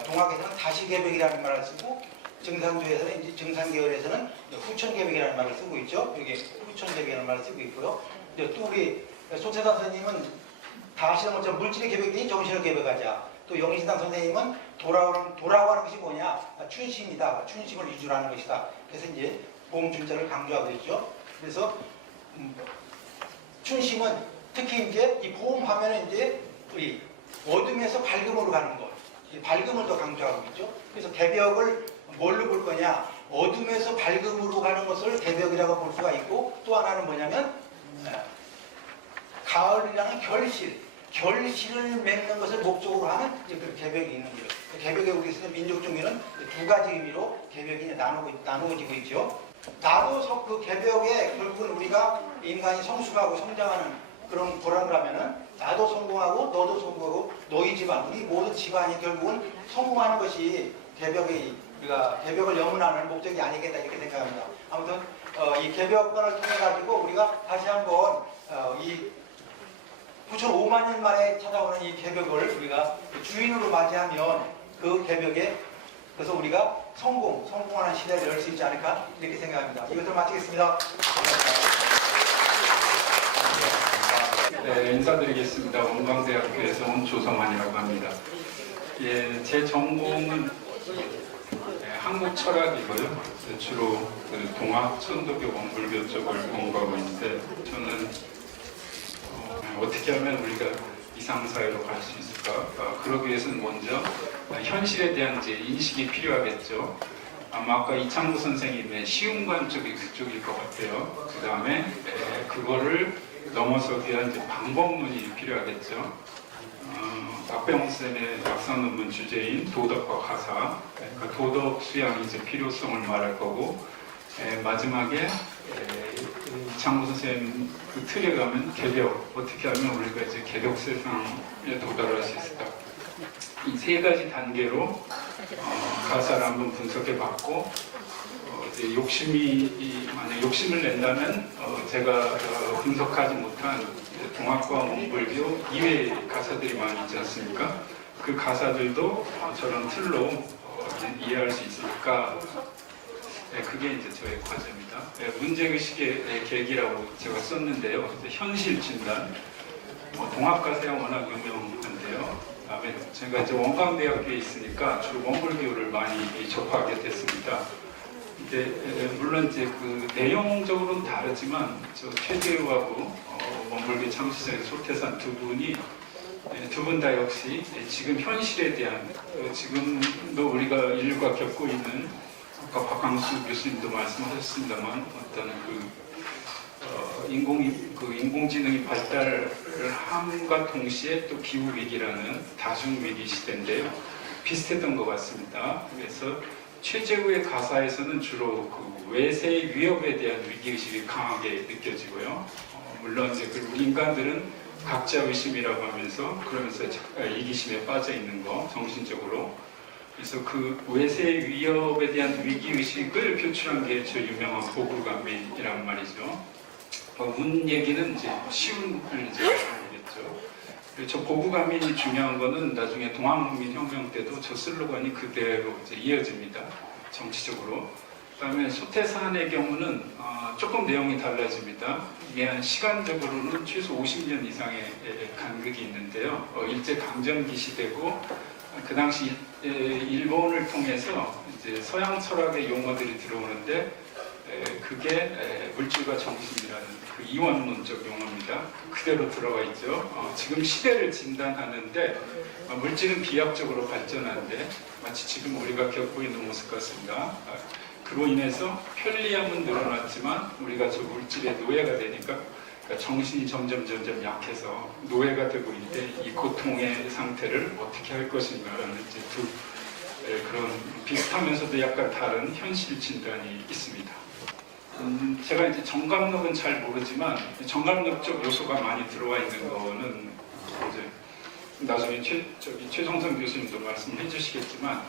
동학에서는 다시 개벽이라는 말을 쓰고 증산교에서는 이제 증산계열에서는 후천개벽이라는 말을 쓰고 있죠. 여기 후천개벽이라는 말을 쓰고 있고요. 또 우리 소태단 선생님은 다 아시는 것처럼 물질의 개벽이 정신을 개벽하자. 또 영신당 선생님은 돌아오는 것이 뭐냐? 춘심이다. 춘심을 위주로 하는 것이다. 그래서 이제 봄춘자를 강조하고 있죠. 그래서 춘심은 특히 이제 이 봄 하면은 이제 우리 어둠에서 밝음으로 가는 것. 밝음을 더 강조하고 있죠. 그래서 개벽을 뭘로 볼 거냐? 어둠에서 밝음으로 가는 것을 개벽이라고 볼 수가 있고 또 하나는 뭐냐면 가을이라는 결실을 맺는 것을 목적으로 하는 그 개벽이 있는 거죠. 개벽에 우리에서는 민족종교는 두 가지 의미로 개벽이 나누어지고 있죠. 나도 그 개벽에 결국은 우리가 인간이 성숙하고 성장하는 그런 보람이라면은 나도 성공하고 너도 성공하고 너희 집안 우리 모든 집안이 결국은 성공하는 것이 우리가 개벽을 염원하는 목적이 아니겠다 이렇게 생각합니다. 아무튼 이 개벽권을 통해 가지고 우리가 다시 한번 이 9,5만 년 만에 찾아오는 이 개벽을 우리가 주인으로 맞이하면 그 개벽에 그래서 우리가 성공하는 시대를 열 수 있지 않을까 이렇게 생각합니다. 이것을 마치겠습니다. 네, 인사드리겠습니다. 원광대학교에서 온 조성환이라고 합니다. 예, 제 전공은 한국 철학이고요. 주로 그 동학, 천도교, 원불교 쪽을 공부하고 있는데 저는 어떻게 하면 우리가 이상사회로 갈 수 있을까? 그러기 위해서는 먼저 현실에 대한 이제 인식이 필요하겠죠. 아마 아까 이창구 선생님의 시운관 쪽이 그쪽일 것 같아요. 그 다음에 그거를 넘어서기 위한 이제 방법론이 필요하겠죠. 박병호 쌤의 박사 논문 주제인 도덕과 가사, 그러니까 도덕 수양이 이제 필요성을 말할 거고, 마지막에 이창구 선생님 그 틀에 가면 개벽, 어떻게 하면 우리가 이제 개벽 세상에 도달할 수 있을까? 이 세 가지 단계로 가사를 한번 분석해봤고, 이제 만약 욕심을 낸다면 제가 분석하지 못한 동학과 원불교 이외의 가사들이 많이 있지 않습니까? 그 가사들도 저런 틀로 이해할 수 있을까? 그게 이제 저의 과제입니다. 문제의식의 계기라고 제가 썼는데요. 현실 진단, 동학가사가 워낙 유명한데요. 그다음에 제가 이제 원광대학교에 있으니까 주로 원불교를 많이 접하게 됐습니다. 근데 물론 이제 그 내용적으로는 다르지만 저 최재우하고 원불교 창시자의 소태산 두 분이 두 분 다 역시 지금 현실에 대한 지금도 우리가 인류가 겪고 있는 아까 박광수 교수님도 말씀하셨습니다만 어떤 인공지능이 발달함과 동시에 또 기후 위기라는 다중 위기 시대인데요. 비슷했던 것 같습니다. 그래서 최재우의 가사에서는 주로 그 외세의 위협에 대한 위기의식이 강하게 느껴지고요. 물론 이제 우리 인간들은 각자 의심이라고 하면서 그러면서 이기심에 빠져 있는 거 정신적으로. 그래서 그 외세의 위협에 대한 위기의식을 표출한 게 저 유명한 보구간민이란 말이죠. 문 얘기는 이제 쉬운 이제 알겠죠. 저 보구간민이 중요한 거는 나중에 동학문민혁명 때도 저 슬로건이 그대로 이제 이어집니다. 정치적으로. 그다음에 소태산의 경우는 조금 내용이 달라집니다. 이게 시간적으로는 최소 50년 이상의 간극이 있는데요. 일제 강점기 시대고 그 당시 일본을 통해서 이제 서양 철학의 용어들이 들어오는데 그게 물질과 정신이라는 그 이원론적 용어입니다. 그대로 들어가 있죠. 지금 시대를 진단하는데 물질은 비약적으로 발전하는데 마치 지금 우리가 겪고 있는 모습 같습니다. 그로 인해서 편리함은 늘어났지만 우리가 저 물질의 노예가 되니까 정신이 점점 약해서 노예가 되고 있는데 이 고통의 상태를 어떻게 할 것인가라는 이제 그런 비슷하면서도 약간 다른 현실 진단이 있습니다. 제가 이제 정감록은 잘 모르지만 정감록 쪽 요소가 많이 들어와 있는 거는 이제 나중에 최종선 교수님도 말씀해 주시겠지만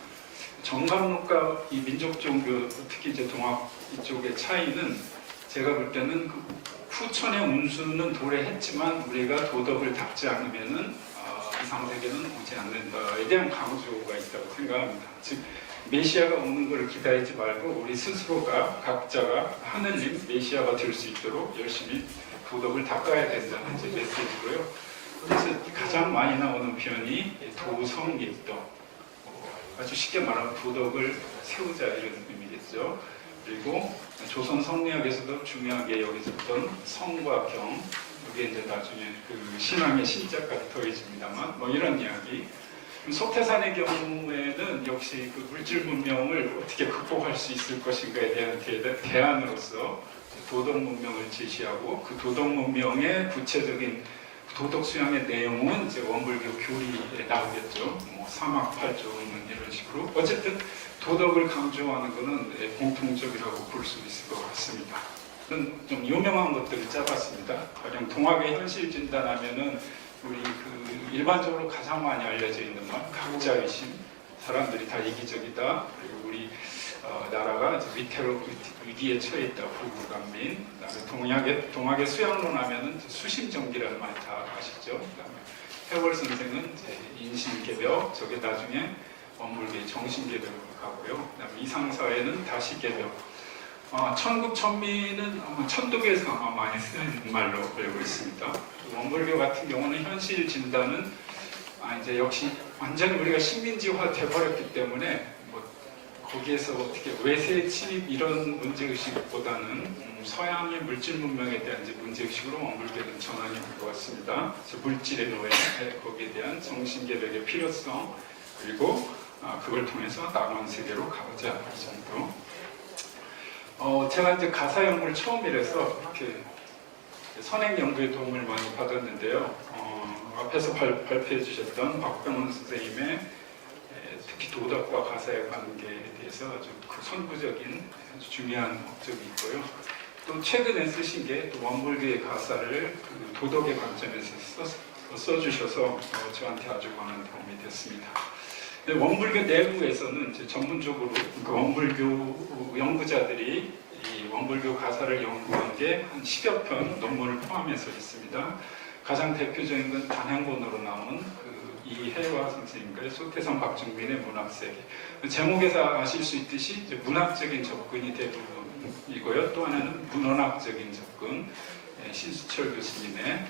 정감록과 이 민족종교 특히 이제 동학 이쪽의 차이는 제가 볼 때는 그 후천의 운수는 도래했지만 우리가 도덕을 닦지 않으면은 이 상세계는 오지 않는다에 대한 강조가 있다고 생각합니다. 즉 메시아가 오는 것을 기다리지 말고 우리 스스로가 각자가 하느님 메시아가 될 수 있도록 열심히 도덕을 닦아야 된다는 이제 메시지고요. 그래서 가장 많이 나오는 표현이 도성립덕, 아주 쉽게 말하면 도덕을 세우자 이런 의미겠죠. 그리고 조선 성리학에서도 중요하게 여기졌던 성과 경, 이게 이제 나중에 그 신앙의 신자까지 더해집니다만 뭐 이런 이야기. 소태산의 경우에는 역시 그 물질 문명을 어떻게 극복할 수 있을 것인가에 대한 대안으로서 도덕 문명을 제시하고 그 도덕 문명의 구체적인 도덕 수양의 내용은 이제 원불교 교리에 나오겠죠. 뭐 사막팔조는 이런 식으로 어쨌든 도덕을 강조하는 것은 공통적이라고 볼 수 있을 것 같습니다. 좀 유명한 것들을 짜봤습니다. 가령 동학의 현실 진단하면은 우리 그 일반적으로 가장 많이 알려져 있는 말 각자 의심, 사람들이 다 이기적이다. 그리고 우리 나라가 이제 위기에 처해 있다. 부부간민. 그다음에 동학의 수양론 하면은 수심정기라는 말 다 아시죠? 그다음에 해월 선생은 이제 인신개벽, 저게 나중에 원불교의 정신개벽으로 가고요. 그다음에 이상사회는 다시개벽. 천국천민은 천도교에서 아마 많이 쓰는 말로 알고 있습니다. 원불교 같은 경우는 현실 진단은 이제 역시 완전히 우리가 식민지화 돼버렸기 때문에 뭐 거기에서 어떻게 외세 침입 이런 문제의식보다는 서양의 물질 문명에 대한 이제 문제의식으로 원불교는 전환이 된 것 같습니다. 물질의 노예, 거기에 대한 정신개혁의 필요성, 그리고 그걸 통해서 낙원 세계로 가보자 이 정도. 제가 이제 가사 연구를 처음이라서 이렇게 선행 연구에 도움을 많이 받았는데요. 앞에서 발표해 주셨던 박병원 선생님의 특히 도덕과 가사의 관계에 대해서 아주 그 선구적인 아주 중요한 목적이 있고요. 또 최근에 쓰신 게 또 원불교의 가사를 그 도덕의 관점에서 써주셔서 저한테 아주 많은 도움이 됐습니다. 원불교 내부에서는 이제 전문적으로 그 원불교 연구자들이 이 원불교 가사를 연구한 게 한 10여 편 논문을 포함해서 있습니다. 가장 대표적인 건 단행본으로 나온 그 이해화 선생님과의 소태성 박중빈의 문학세계. 제목에서 아실 수 있듯이 이제 문학적인 접근이 대부분이고요. 또 하나는 문헌학적인 접근, 신수철 교수님의.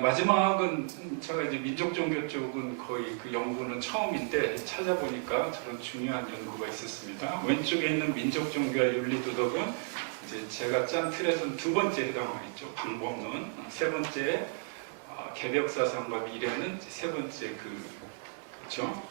마지막은 제가 이제 민족종교 쪽은 거의 그 연구는 처음인데 찾아보니까 저런 중요한 연구가 있었습니다. 왼쪽에 있는 민족종교와 윤리도덕은 이제 제가 짠 틀에서는 두 번째 해당하고 있죠. 방법론. 세 번째 개벽사상과 미래는 세 번째 그렇죠.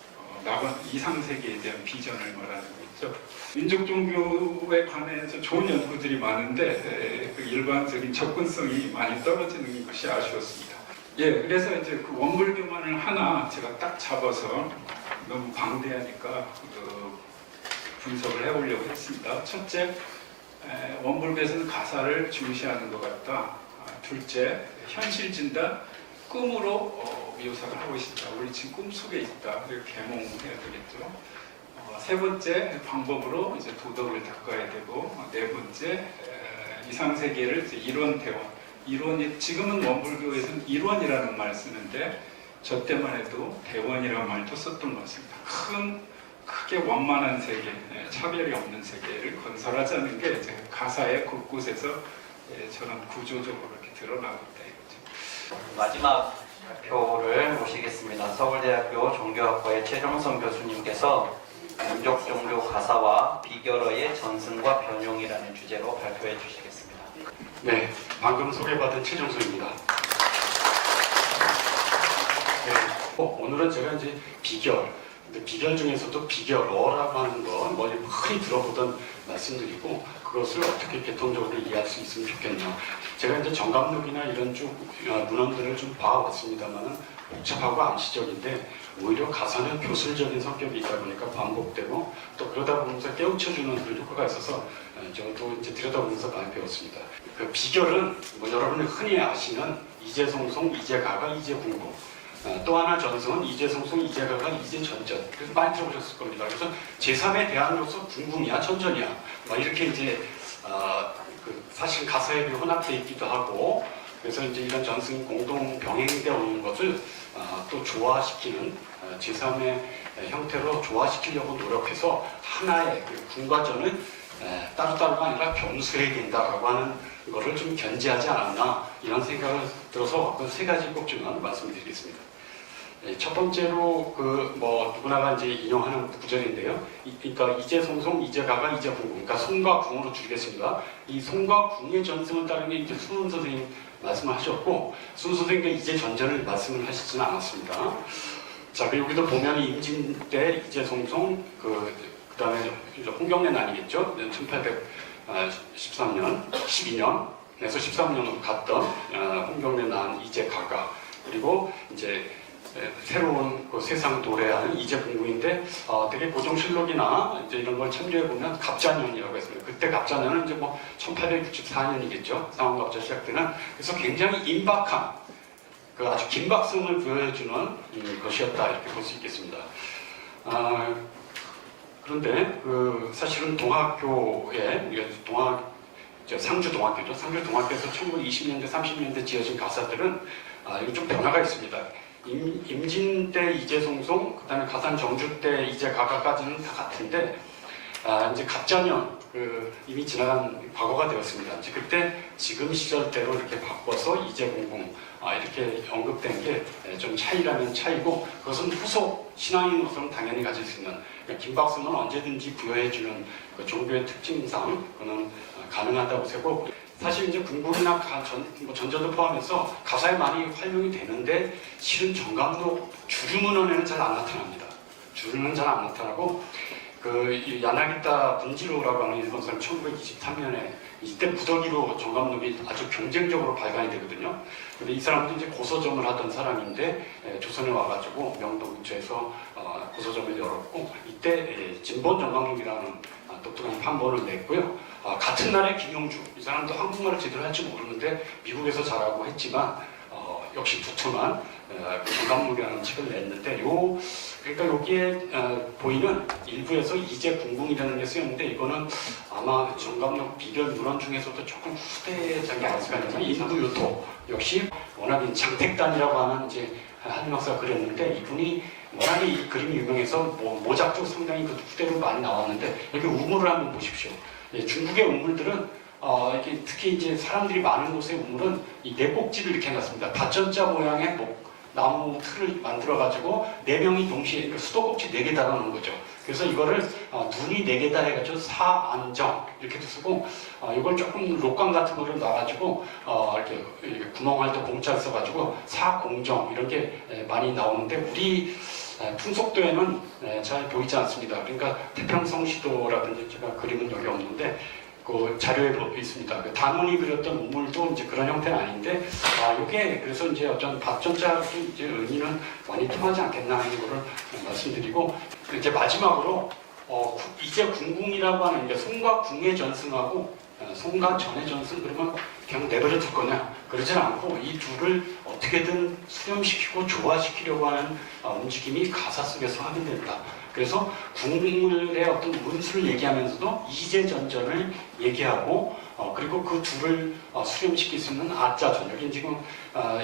낙원 이상세계에 대한 비전을 말하는 거죠. 민족종교에 관해서 좋은 연구들이 많은데 그 일반적인 접근성이 많이 떨어지는 것이 아쉬웠습니다. 예, 그래서 이제 그 원불교만을 하나 제가 딱 잡아서 너무 방대하니까 분석을 해보려고 했습니다. 첫째, 원불교에서는 가사를 중시하는 것 같다. 둘째, 현실 진단, 꿈으로 묘사를 하고 있습니다. 우리 지금 꿈속에 있다. 이렇게 개몽해야 되겠죠. 세 번째 방법으로 이제 도덕을 닦아야 되고, 네 번째 이상세계를 이제 이론 대원. 이론이 지금은 원불교에서는 이론이라는 말을 쓰는데 저 때만 해도 대원이라는 말도 썼던 것 같습니다. 크게 원만한 세계, 차별이 없는 세계를 건설하자는 게 이제 가사의 곳곳에서 저는 구조적으로 이렇게 드러나고 있다 이거죠. 마지막 발표를 모시겠습니다. 서울대학교 종교학과의 최종성 교수님께서 민족종교 가사와 비결어의 전승과 변용이라는 주제로 발표해 주시겠습니다. 네, 방금 소개받은 최종수입니다. 오늘은 제가 이제 비결, 비결 중에서도 비결어라고 하는 건 흔히 들어보던 말씀드리고 그것을 어떻게 개통적으로 이해할 수 있으면 좋겠냐. 제가 이제 정감록이나 이런 쪽 문헌들을 좀 봐왔습니다만은 복잡하고 암시적인데 오히려 가사는 교술적인 성격이 있다 보니까 반복되고 또 그러다 보면서 깨우쳐주는 그런 효과가 있어서 저도 이제 들여다보면서 많이 배웠습니다. 그 비결은 여러분이 흔히 아시는 이제송송, 이제가가, 이제궁금. 또 하나 전승은 이제송송, 이제가가, 이제전전. 그래서 많이 들어보셨을 겁니다. 그래서 제3의 대안으로서 궁금이야, 전전이야. 이렇게 이제 사실 가사에 혼합되어 있기도 하고 그래서 이제 이런 전승이 공동 병행되어 오는 것을 또 조화시키는 제3의 형태로 조화시키려고 노력해서 하나의 궁과전을 따로따로가 아니라 겸수해야 된다라고 하는 거를 좀 견지하지 않았나 이런 생각을 들어서 그 세 가지 꼭 좀 말씀드리겠습니다. 첫 번째로 누구나가 이제 인용하는 구절인데요. 그러니까 이제송송, 이제가가, 이제궁금. 그러니까 송과 궁으로 줄이겠습니다. 이 송과 궁의 전승을 따르는 게 이제 수훈 선생님 말씀을 하셨고 수훈 선생님도 이제전전을 말씀을 하시지는 않았습니다. 자, 여기도 보면 임진 때 이제송송 그다음에 홍경래 난이겠죠. 1813년, 12년에서 13년으로 갔던 홍경래 난 이제가가 그리고 이제 새로운 그 세상 도래하는 이제궁금인데 되게 고종실록이나 이제 이런 걸 참조해 보면 갑자년이라고 했습니다. 그때 갑자년은 이제 1864년이겠죠. 상황갑자 시작되는 그래서 굉장히 임박한 아주 긴박성을 보여주는 것이었다 이렇게 볼 수 있겠습니다. 그런데 사실은 동학교에 상주동학교죠. 상주동학교에서 1920년대, 30년대 지어진 가사들은 이거 좀 변화가 있습니다. 임진 때 이제송송, 그다음에 가산 정주 때 이제가가까지는 다 같은데 이제 갑자년 이미 지나간 과거가 되었습니다. 이제 그때 지금 시절대로 이렇게 바꿔서 이제궁금 이렇게 언급된 게 좀 차이라면 차이고 그것은 후속 신앙인으로서는 당연히 가질 수 있는 김박수는 언제든지 부여해주는 그 종교의 특징상 그는 가능하다고 세고 사실 이제 궁극이나 전전도 포함해서 가사에 많이 활용이 되는데 실은 정감록 주류문헌에는 잘 안 나타납니다. 주류는 잘 안 나타나고 그 야나기타 분지로라고 하는 일본 사람 1923년에 이때 무더기로 정감록이 아주 경쟁적으로 발간이 되거든요. 근데 이 사람도 이제 고서점을 하던 사람인데 조선에 와가지고 명동 근처에서 고서점을 열었고 이때 진본 정감록이라는 독특한 판본을 냈고요. 같은 날에 김용주 이 사람도 한국말을 제대로 할지 모르는데 미국에서 자라고 했지만 역시 두툼한 정감록이라는 책을 냈는데 그러니까 여기에 보이는 일부에서 이제 궁궁이라는 게 쓰였는데 이거는 아마 정감록 비결 문헌 중에서도 조금 후대장이 아닐까 하는 인구유토 역시 워낙 장택단이라고 하는 이제 한림 박사가 그렸는데 이분이 워낙에 이 그림이 유명해서 모작도 상당히 그 후대로 많이 나왔는데 여기 우물을 한번 보십시오. 중국의 우물들은 이렇게 특히 이제 사람들이 많은 곳의 우물은 이 네 꼭지를 이렇게 해놨습니다. 밭전자 모양의 나무 틀을 만들어가지고 네 명이 동시에 그러니까 수도꼭지 4개 달아놓은 거죠. 그래서 이거를 눈이 4개다 해가지고 사안정 이렇게도 쓰고 이걸 조금 록강 같은 거를 놔가지고 이렇게 구멍할 때 공짜를 써가지고 사공정 이런 게 많이 나오는데 우리 풍속도에는 잘 보이지 않습니다. 그러니까 태평성시도라든지 제가 그림은 여기 없는데 그 자료에 있습니다. 그 단원이 그렸던 우물도 이제 그런 형태는 아닌데, 이게 그래서 이제 어떤 밭전자도 이제 의미는 많이 통하지 않겠나 하는 거를 말씀드리고, 이제 마지막으로 이제 궁궁이라고 하는 게 송과 궁의 전승하고 송과 전의 전승 그러면 그냥 내버려 둘 거냐? 그러진 않고 이 둘을 어떻게든 수렴시키고 조화시키려고 하는 움직임이 가사 속에서 확인됩니다. 그래서 궁물의 어떤 문수를 얘기하면서도 이제전전을 얘기하고 그리고 그 둘을 수렴시킬 수 있는 아짜전 여기 지금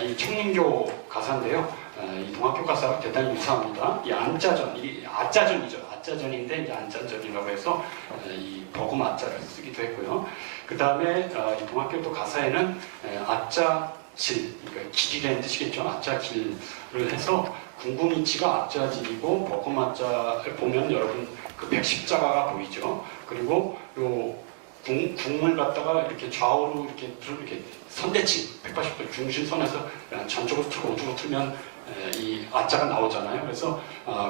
이 청림교 가사인데요. 이 동학교 가사랑 대단히 유사합니다. 이 안짜전, 이 아짜전이죠. 아짜전인데 이제 안짜전이라고 해서 이 버금 아짜를 쓰기도 했고요. 그 다음에 이 동학교도 가사에는 아짜질, 그러니까 길이라는 뜻이겠죠. 아짜길을 해서 궁궁이치가 아짜질이고 버금 아짜를 보면 여러분 그 110자가가 보이죠. 그리고 요 궁을 갖다가 이렇게 좌우로 이렇게 선대칭 180도 중심선에서 전쪽으로 틀고 우쪽으로 틀면 이 아자가 나오잖아요. 그래서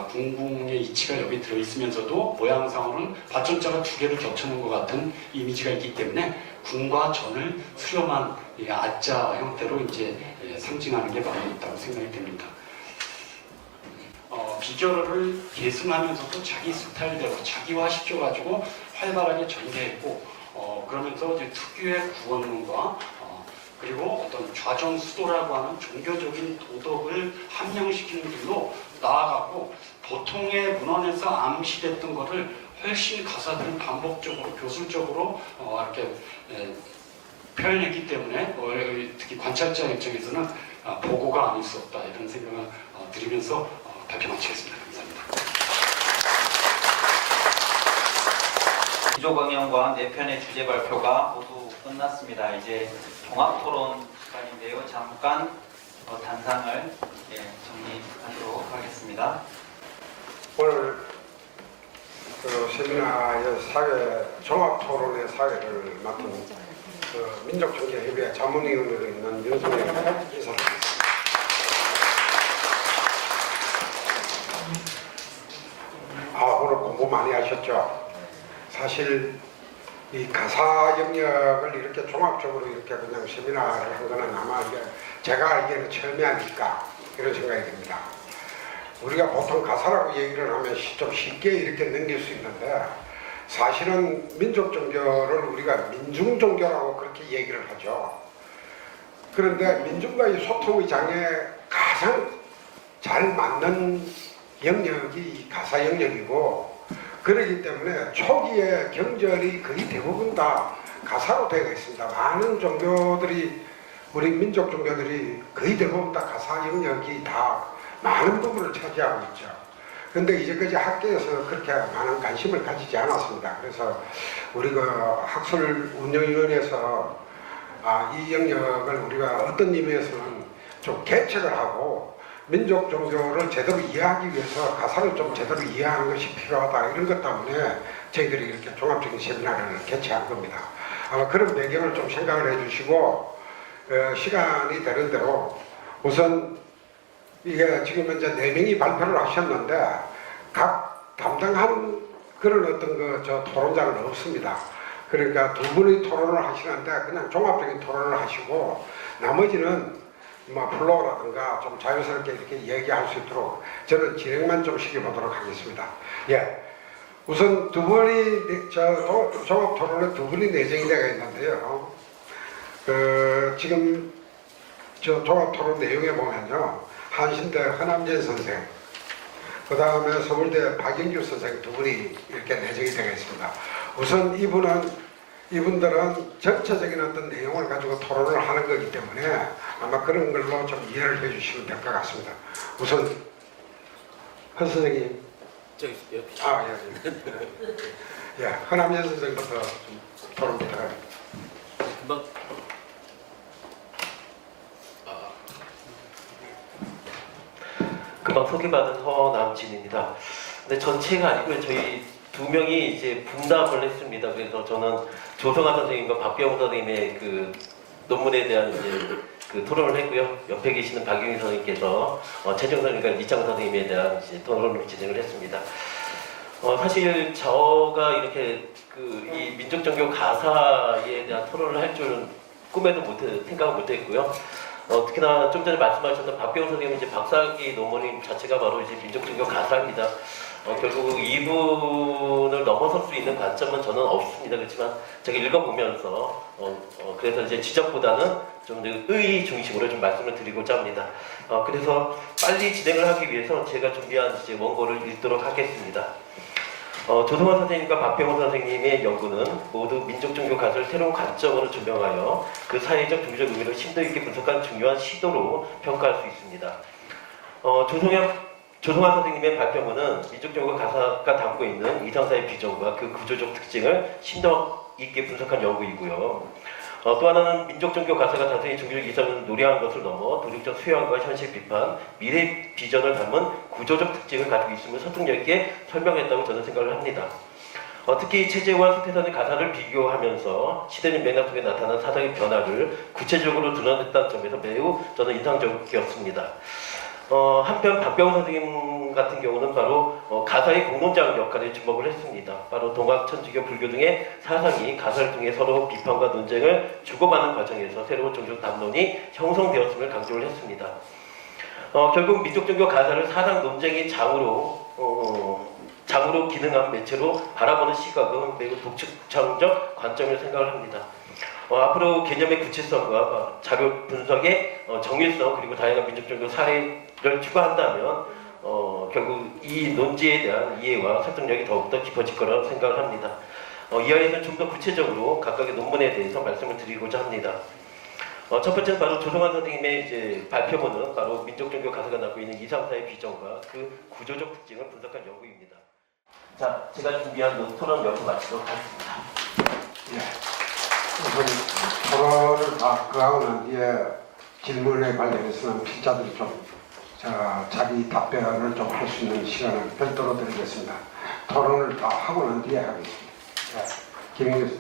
궁궁의 이치가 여기 들어있으면서도 모양상으로는 밭전자가 2개를 겹쳐놓은 것 같은 이미지가 있기 때문에 궁과 전을 수렴한 이 아자 형태로 이제 상징하는 게 많이 있다고 생각이 됩니다. 비결어를 계승하면서도 자기 스타일대로 자기화시켜가지고 활발하게 전개했고 그러면서 이제 특유의 구원론과 그리고 어떤 좌정수도라고 하는 종교적인 도덕을 함양시키는 길로 나아가고 보통의 문헌에서 암시됐던 것을 훨씬 가사들은 반복적으로 교술적으로 이렇게 표현했기 때문에 특히 관찰자 입장에서는 보고가 아닐 수 없다 이런 생각을 드리면서 발표 마치겠습니다. 감사합니다. 기조강연과 4편의 주제 발표가 모두 끝났습니다. 이제 종합토론 시간인데요. 잠깐 단상을 정리하도록 하겠습니다. 오늘 그 세미나의 사회 종합토론의 사회를 맡은 그 민족정계협의회 자문위원으로 있는 윤성현 이사입니다. 오늘 공부 많이 하셨죠? 사실 이 가사 영역을 이렇게 종합적으로 이렇게 그냥 세미나를 한 거는 아마 이게 제가 알기에는 처음이 아닐까 이런 생각이 듭니다. 우리가 보통 가사라고 얘기를 하면 좀 쉽게 이렇게 넘길 수 있는데 사실은 민족 종교를 우리가 민중 종교라고 그렇게 얘기를 하죠. 그런데 민중과의 소통의 장에 가장 잘 맞는 영역이 이 가사 영역이고 그렇기 때문에 초기에 경절이 거의 대부분 다 가사로 되어 있습니다. 많은 종교들이 우리 민족 종교들이 거의 대부분 다 가사 영역이 다 많은 부분을 차지하고 있죠. 그런데 이제까지 학계에서 그렇게 많은 관심을 가지지 않았습니다. 그래서 우리 그 학술 운영위원회에서 이 영역을 우리가 어떤 의미에서는 좀 개척을 하고 민족 종교를 제대로 이해하기 위해서 가사를 좀 제대로 이해하는 것이 필요하다 이런 것 때문에 저희들이 이렇게 종합적인 세미나를 개최한 겁니다. 아마 그런 배경을 좀 생각을 해주시고 시간이 되는 대로 우선 이게 지금 현재 4명이 발표를 하셨는데 각 담당한 그런 어떤 토론자는 없습니다. 그러니까 두 분이 토론을 하시는데 그냥 종합적인 토론을 하시고 나머지는 뭐 플로어라든가 좀 자유스럽게 이렇게 얘기할 수 있도록 저는 진행만 좀 시켜보도록 하겠습니다. 예. 우선 두 분이 종합 토론에 두 분이 내정이 되어 있는데요. 지금 저 종합 토론 내용에 보면요. 한신대 허남진 선생, 그 다음에 서울대 박영규 선생 두 분이 이렇게 내정이 되어 있습니다. 우선 이분들은 전체적인 어떤 내용을 가지고 토론을 하는 거기 때문에 아마 그런 걸로 좀 이해를 해주시면 될 것 같습니다. 우선 헌 선생님, 예, 허남진 선생부터 좀 토론 부탁합니다. 금방 소개받은 허남진입니다. 근데 전체가 아니고요. 저희 두 명이 이제 분담을 했습니다. 그래서 저는 조성환 선생님과 박병호 선생님의 그 논문에 대한 이제 그 토론을 했고요. 옆에 계시는 박용희 선생님께서 최정 선생님과 이창훈 선생님에 대한 이제 토론을 진행을 했습니다. 사실 저가 이렇게 이 민족 종교 가사에 대한 토론을 할 줄은 꿈에도 생각을 못했고요. 특히나 좀 전에 말씀하셨던 박병호 선생님은 이제 박사학위 논문 자체가 바로 이제 민족 종교 가사입니다. 결국 이분을 넘어설 수 있는 관점은 저는 없습니다. 그렇지만 제가 읽어보면서 그래서 이제 지적보다는 좀 의의 중심으로 좀 말씀을 드리고자 합니다. 그래서 빨리 진행을 하기 위해서 제가 준비한 이제 원고를 읽도록 하겠습니다. 조성환 선생님과 박병호 선생님의 연구는 모두 민족 종교 가사를 새로운 관점으로 조명하여 그 사회적 종교적 의미를 심도 있게 분석한 중요한 시도로 평가할 수 있습니다. 조성환 선생님의 발표문은 민족 종교 가사가 담고 있는 이상사의 비전과 그 구조적 특징을 심도 있게 분석한 연구이고요. 또 하나는 민족 종교 가사가 단순히 종교적 이상을 노래한 것을 넘어 도덕적 수양과 현실 비판, 미래 비전을 담은 구조적 특징을 가지고 있음을 설득력 있게 설명했다고 저는 생각을 합니다. 특히 체제와 수태선의 가사를 비교하면서 시대적 맥락 속에 나타난 사상의 변화를 구체적으로 드러냈다는 점에서 매우 저는 인상적이었습니다. 한편 박병호 선생님 같은 경우는 바로 가사의 공론장 역할에 주목을 했습니다. 바로 동학, 천주교, 불교 등의 사상이 가사를 통해 서로 비판과 논쟁을 주고받는 과정에서 새로운 종교 담론이 형성되었음을 강조를 했습니다. 결국 민족 종교 가사를 사상 논쟁의 장으로 기능한 매체로 바라보는 시각은 매우 독창적 관점을 생각을 합니다. 앞으로 개념의 구체성과 자료 분석의 정밀성 그리고 다양한 민족 종교 사례를 추가한다면 결국 이 논지에 대한 이해와 설득력이 더욱더 깊어질 거라고 생각을 합니다. 이하에서는 좀 더 구체적으로 각각의 논문에 대해서 말씀을 드리고자 합니다. 첫 번째는 바로 조성환 선생님의 이제 발표문은 바로 민족 종교 가사가 갖고 있는 이상사의 비전과 그 구조적 특징을 분석한 연구입니다. 자, 제가 준비한 토론 여기서 마치도록 하겠습니다. 우선 토론을 하고 난 뒤에 질문에 관련해서는 필자들이 좀 자기 답변을 좀 할 수 있는 시간을 별도로 드리겠습니다. 토론을 다 하고 난 뒤에 하겠습니다. 김인규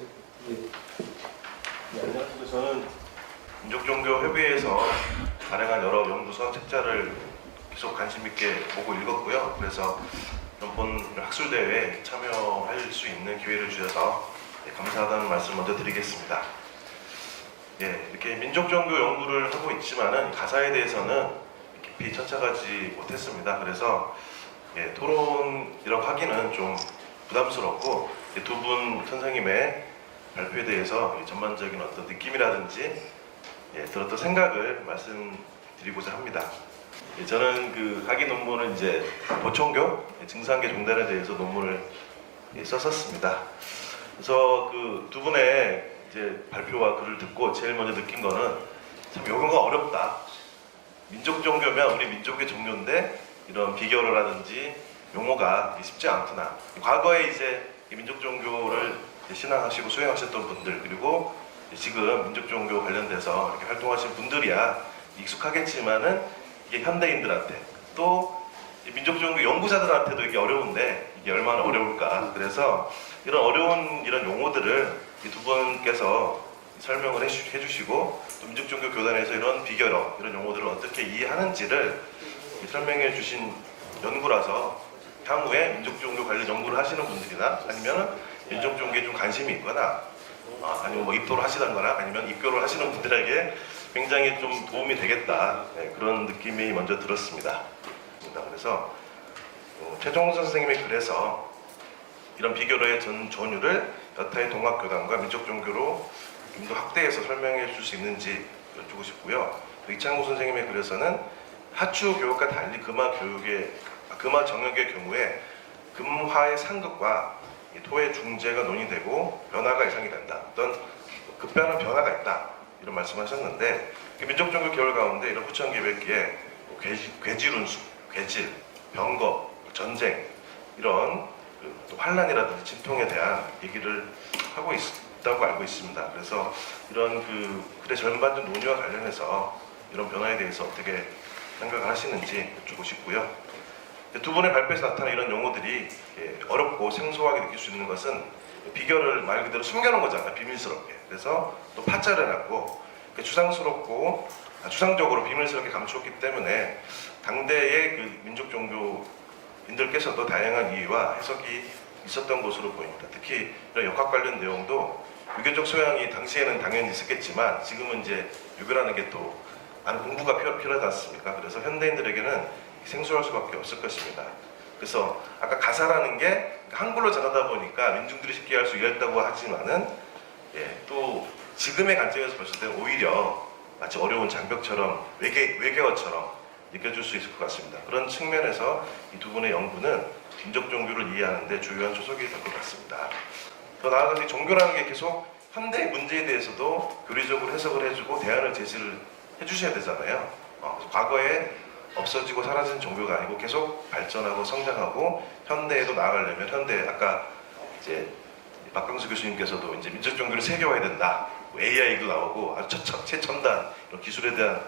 안녕하세요. 저는 민족종교협의회에서 발행한 여러 연구서 책자를 계속 관심 있게 보고 읽었고요. 그래서 이번 학술대회에 참여할 수 있는 기회를 주셔서 감사하다는 말씀 먼저 드리겠습니다. 이렇게 민족종교 연구를 하고 있지만은 가사에 대해서는 깊이 천착하지 못했습니다. 그래서 토론이라고 하기는 좀 부담스럽고 두 분 선생님의 발표에 대해서 전반적인 어떤 느낌이라든지 들었던 생각을 말씀드리고자 합니다. 저는 그 학위 논문은 이제 보청교 증상계 종단에 대해서 논문을 썼었습니다. 그래서 그 두 분의 이제 발표와 글을 듣고 제일 먼저 느낀 거는 참 용어가 어렵다. 민족 종교면 우리 민족의 종교인데 이런 비결어라든지 용어가 쉽지 않구나. 과거에 이제 민족 종교를 신앙하시고 수행하셨던 분들 그리고 지금 민족 종교 관련돼서 이렇게 활동하신 분들이야 익숙하겠지만은 이게 현대인들한테 또 민족종교 연구자들한테도 이게 어려운데 이게 얼마나 어려울까. 그래서 이런 어려운 이런 용어들을 이 두 분께서 설명을 해주시고 또 민족종교 교단에서 이런 비결어 이런 용어들을 어떻게 이해하는지를 설명해 주신 연구라서 향후에 민족종교 관련 연구를 하시는 분들이나 아니면 민족종교에 좀 관심이 있거나 아니면 뭐 입도를 하시던거나 아니면 입교를 하시는 분들에게 굉장히 좀 도움이 되겠다, 그런 느낌이 먼저 들었습니다. 그래서 최종훈 선생님의 글에서 이런 비교로의 전유를 여타의 동학교단과 민족종교로 좀 더 확대해서 설명해 줄 수 있는지 여쭈고 싶고요. 또 이창구 선생님의 글에서는 하추 교육과 달리 금화 정역의 경우에 금화의 상극과 토의 중재가 논의되고 변화가 예상이 된다. 어떤 급변한 변화가 있다. 이런 말씀하셨는데 민족종교 계열 가운데 이런 후천기백기에 괴질운수, 괴질, 병거, 전쟁 이런 또 환란이라든지 진통에 대한 얘기를 하고 있다고 알고 있습니다. 그래서 이런 글의 전반적 논의와 관련해서 이런 변화에 대해서 어떻게 생각을 하시는지 여쭈고 싶고요. 두 분의 발표에서 나타난 이런 용어들이 어렵고 생소하게 느낄 수 있는 것은 비결을 말 그대로 숨겨놓은 거잖아요. 비밀스럽게. 그래서 또 파자를 해놨고 추상스럽고 추상적으로 비밀스럽게 감추었기 때문에 당대의 그 민족 종교인들께서도 다양한 이해와 해석이 있었던 것으로 보입니다. 특히 이런 역학 관련 내용도 유교적 소양이 당시에는 당연히 있었겠지만 지금은 이제 유교라는 게 또 많은 공부가 필요하지 않습니까? 그래서 현대인들에게는 생소할 수밖에 없을 것입니다. 그래서 아까 가사라는 게 한글로 전하다 보니까 민중들이 쉽게 할 수 있다고 하지만은 또 지금의 관점에서 봤을 때 오히려 마치 어려운 장벽처럼 외계어처럼 느껴질 수 있을 것 같습니다. 그런 측면에서 이 두 분의 연구는 민족 종교를 이해하는 데 주요한 초석이 될 것 같습니다. 더 나아가서 종교라는 게 계속 현대의 문제에 대해서도 교리적으로 해석을 해주고 대안을 제시를 해주셔야 되잖아요. 과거에 없어지고 사라진 종교가 아니고 계속 발전하고 성장하고 현대에도 나아가려면 아까 이제 박강수 교수님께서도 이제 민족 종교를 세계화해야 된다. AI도 나오고 아주 최첨단 이런 기술에 대한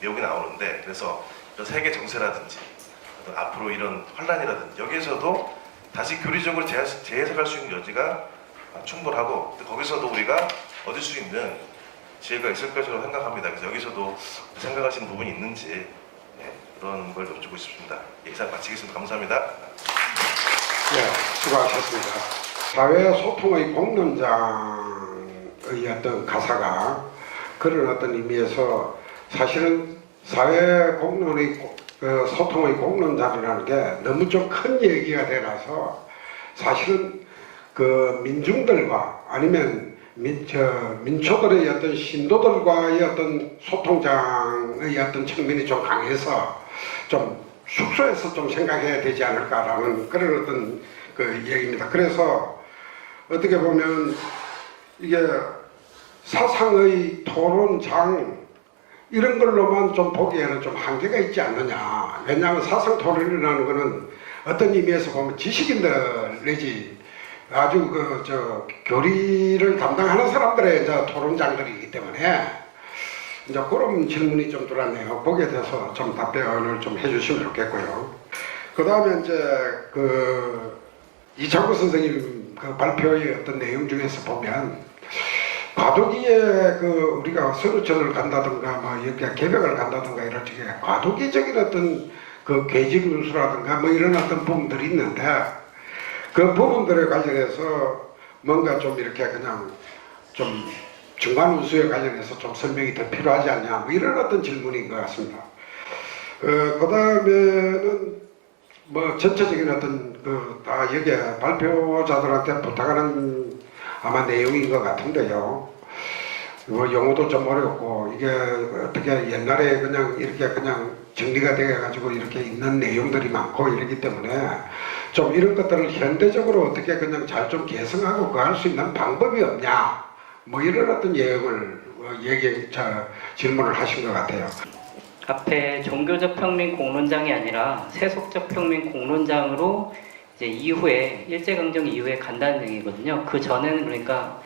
내용이 나오는데 그래서 이런 세계 정세라든지 앞으로 이런 환란이라든지 여기에서도 다시 교리적으로 재해석할 수 있는 여지가 충분하고 거기서도 우리가 얻을 수 있는 지혜가 있을 것이라고 생각합니다. 그래서 여기서도 생각하시는 부분이 있는지 그런 걸 여쭈고 싶습니다. 이상 마치겠습니다. 감사합니다. 네, 수고하셨습니다. 사회 소통의 공론장의 어떤 가사가 그런 어떤 의미에서 사실은 사회 공론의 소통의 공론장이라는 게 너무 좀 큰 얘기가 되라서 사실은 그 민중들과 아니면 민초들의 어떤 신도들과의 어떤 소통장의 어떤 측면이 좀 강해서 좀 숙소에서 좀 생각해야 되지 않을까라는 그런 어떤 그 얘기입니다. 그래서 어떻게 보면 이게 사상의 토론장 이런 걸로만 좀 보기에는 좀 한계가 있지 않느냐. 왜냐하면 사상 토론이라는 것은 어떤 의미에서 보면 지식인들 내지 아주 교리를 담당하는 사람들의 이제 토론장들이기 때문에 이제 그런 질문이 좀 들어왔네요. 거기에 대해서 좀 답변을 좀 해주시면 좋겠고요. 그 다음에 이제 이창구 선생님 발표의 어떤 내용 중에서 보면 과도기에 우리가 선우천을 간다든가 뭐 이렇게 개벽을 간다든가 이럴 적에 과도기적인 어떤 괴질 운수라든가 뭐 이런 어떤 부분들이 있는데 그 부분들에 관련해서 뭔가 좀 이렇게 그냥 좀 중간 운수에 관련해서 좀 설명이 더 필요하지 않냐 뭐 이런 어떤 질문인 것 같습니다. 그 다음에는 뭐 전체적인 어떤 다 여기에 발표자들한테 부탁하는 아마 내용인 것 같은데요. 뭐 영어도 좀 어렵고 이게 어떻게 옛날에 그냥 이렇게 그냥 정리가 돼가지고 이렇게 있는 내용들이 많고 이러기 때문에 좀 이런 것들을 현대적으로 어떻게 그냥 잘 좀 개성하고 그 할 수 있는 방법이 없냐 뭐 이런 어떤 내용을 질문을 하신 것 같아요. 앞에 종교적 평민 공론장이 아니라 세속적 평민 공론장으로 이제 이후에 일제강점 이후에 간다는 얘기거든요. 그 전에는 그러니까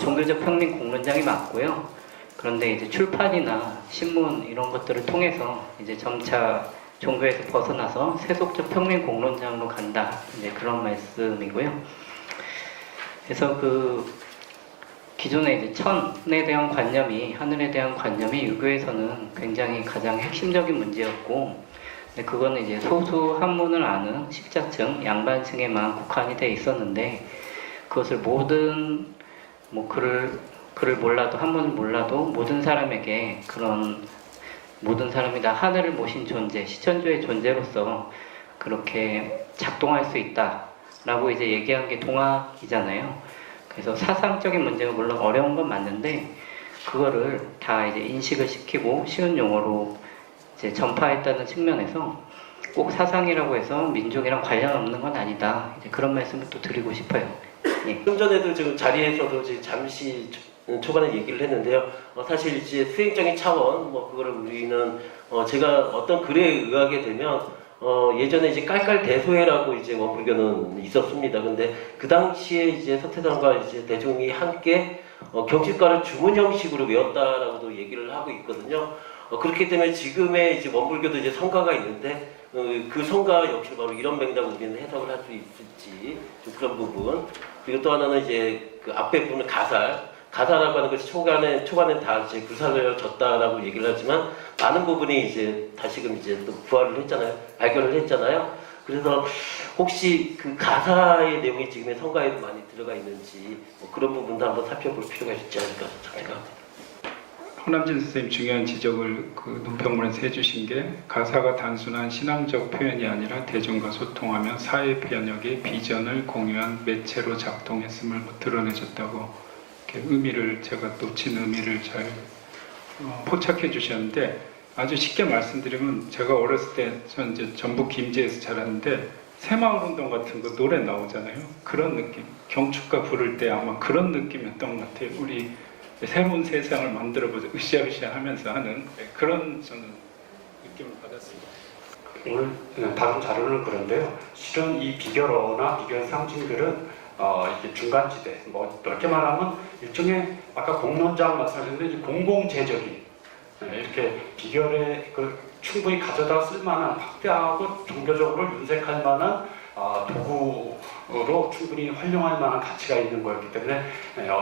종교적 평민 공론장이 맞고요. 그런데 이제 출판이나 신문 이런 것들을 통해서 이제 점차 종교에서 벗어나서 세속적 평민 공론장으로 간다. 이제 그런 말씀이고요. 그래서 그 기존의 이제 천에 대한 관념이, 하늘에 대한 관념이 유교에서는 굉장히 가장 핵심적인 문제였고, 근데 그거는 이제 소수 한문을 아는 식자층, 양반층에만 국한이 돼 있었는데, 그것을 모든 뭐 글을 몰라도, 한문을 몰라도 모든 사람에게 그런 모든 사람이 다 하늘을 모신 존재, 시천주의 존재로서 그렇게 작동할 수 있다라고 이제 얘기한 게 동학이잖아요. 그래서 사상적인 문제가 물론 어려운 건 맞는데 그거를 다 이제 인식을 시키고 쉬운 용어로 이제 전파했다는 측면에서 꼭 사상이라고 해서 민족이랑 관련 없는 건 아니다. 이제 그런 말씀을 또 드리고 싶어요. 예. 좀 전에도 지금 자리에서도 이제 잠시 초반에 얘기를 했는데요. 사실 이제 수행적인 차원, 뭐 그거를 우리는 제가 어떤 글에 의하게 되면 예전에 이제 깔깔대소회라고 이제 원불교는 있었습니다. 근데 그 당시에 이제 서태산과 이제 대중이 함께 경식과를 주문 형식으로 외웠다라고도 얘기를 하고 있거든요. 그렇기 때문에 지금의 이제 원불교도 이제 성가가 있는데 그 성가 역시 바로 이런 맥락으로 우리는 해석을 할 수 있을지 좀 그런 부분. 그리고 또 하나는 이제 그 앞에 보면 가사라고 하는 것이 초반에 다 이제 불사르졌다라고 얘기를 하지만 많은 부분이 이제 다시금 이제 또 부활을 했잖아요. 발견을 했잖아요. 그래서 혹시 그 가사의 내용이 지금의 성가에도 많이 들어가 있는지 뭐 그런 부분도 한번 살펴볼 필요가 있지 않을까 생각합니다. 허남진 선생님 중요한 지적을 그 논평문에서 해주신 게 가사가 단순한 신앙적 표현이 아니라 대중과 소통하며 사회 변혁의 비전을 공유한 매체로 작동했음을 드러내줬다고 이렇게 의미를 제가 놓친 의미를 잘 포착해 주셨는데 아주 쉽게 말씀드리면 제가 어렸을 때 전 이제 전북 김제에서 자랐는데 새마을운동 같은 거 노래 나오잖아요. 그런 느낌 경축가 부를 때 아마 그런 느낌이었던 것 같아요. 우리 새로운 세상을 만들어보자 으쌰으쌰 하면서 하는 그런 저는 느낌을 받았습니다. 오늘 다룬 자료는 그런데요. 실은 이 비결어나 비결 상징들은 이게 중간지대, 뭐 넓게 말하면 일종의 아까 공론장 말씀하셨는데 공공재적인 이렇게 비결에 그 충분히 가져다 쓸만한 확대하고 종교적으로 윤색할 만한 도구로 충분히 활용할 만한 가치가 있는 거였기 때문에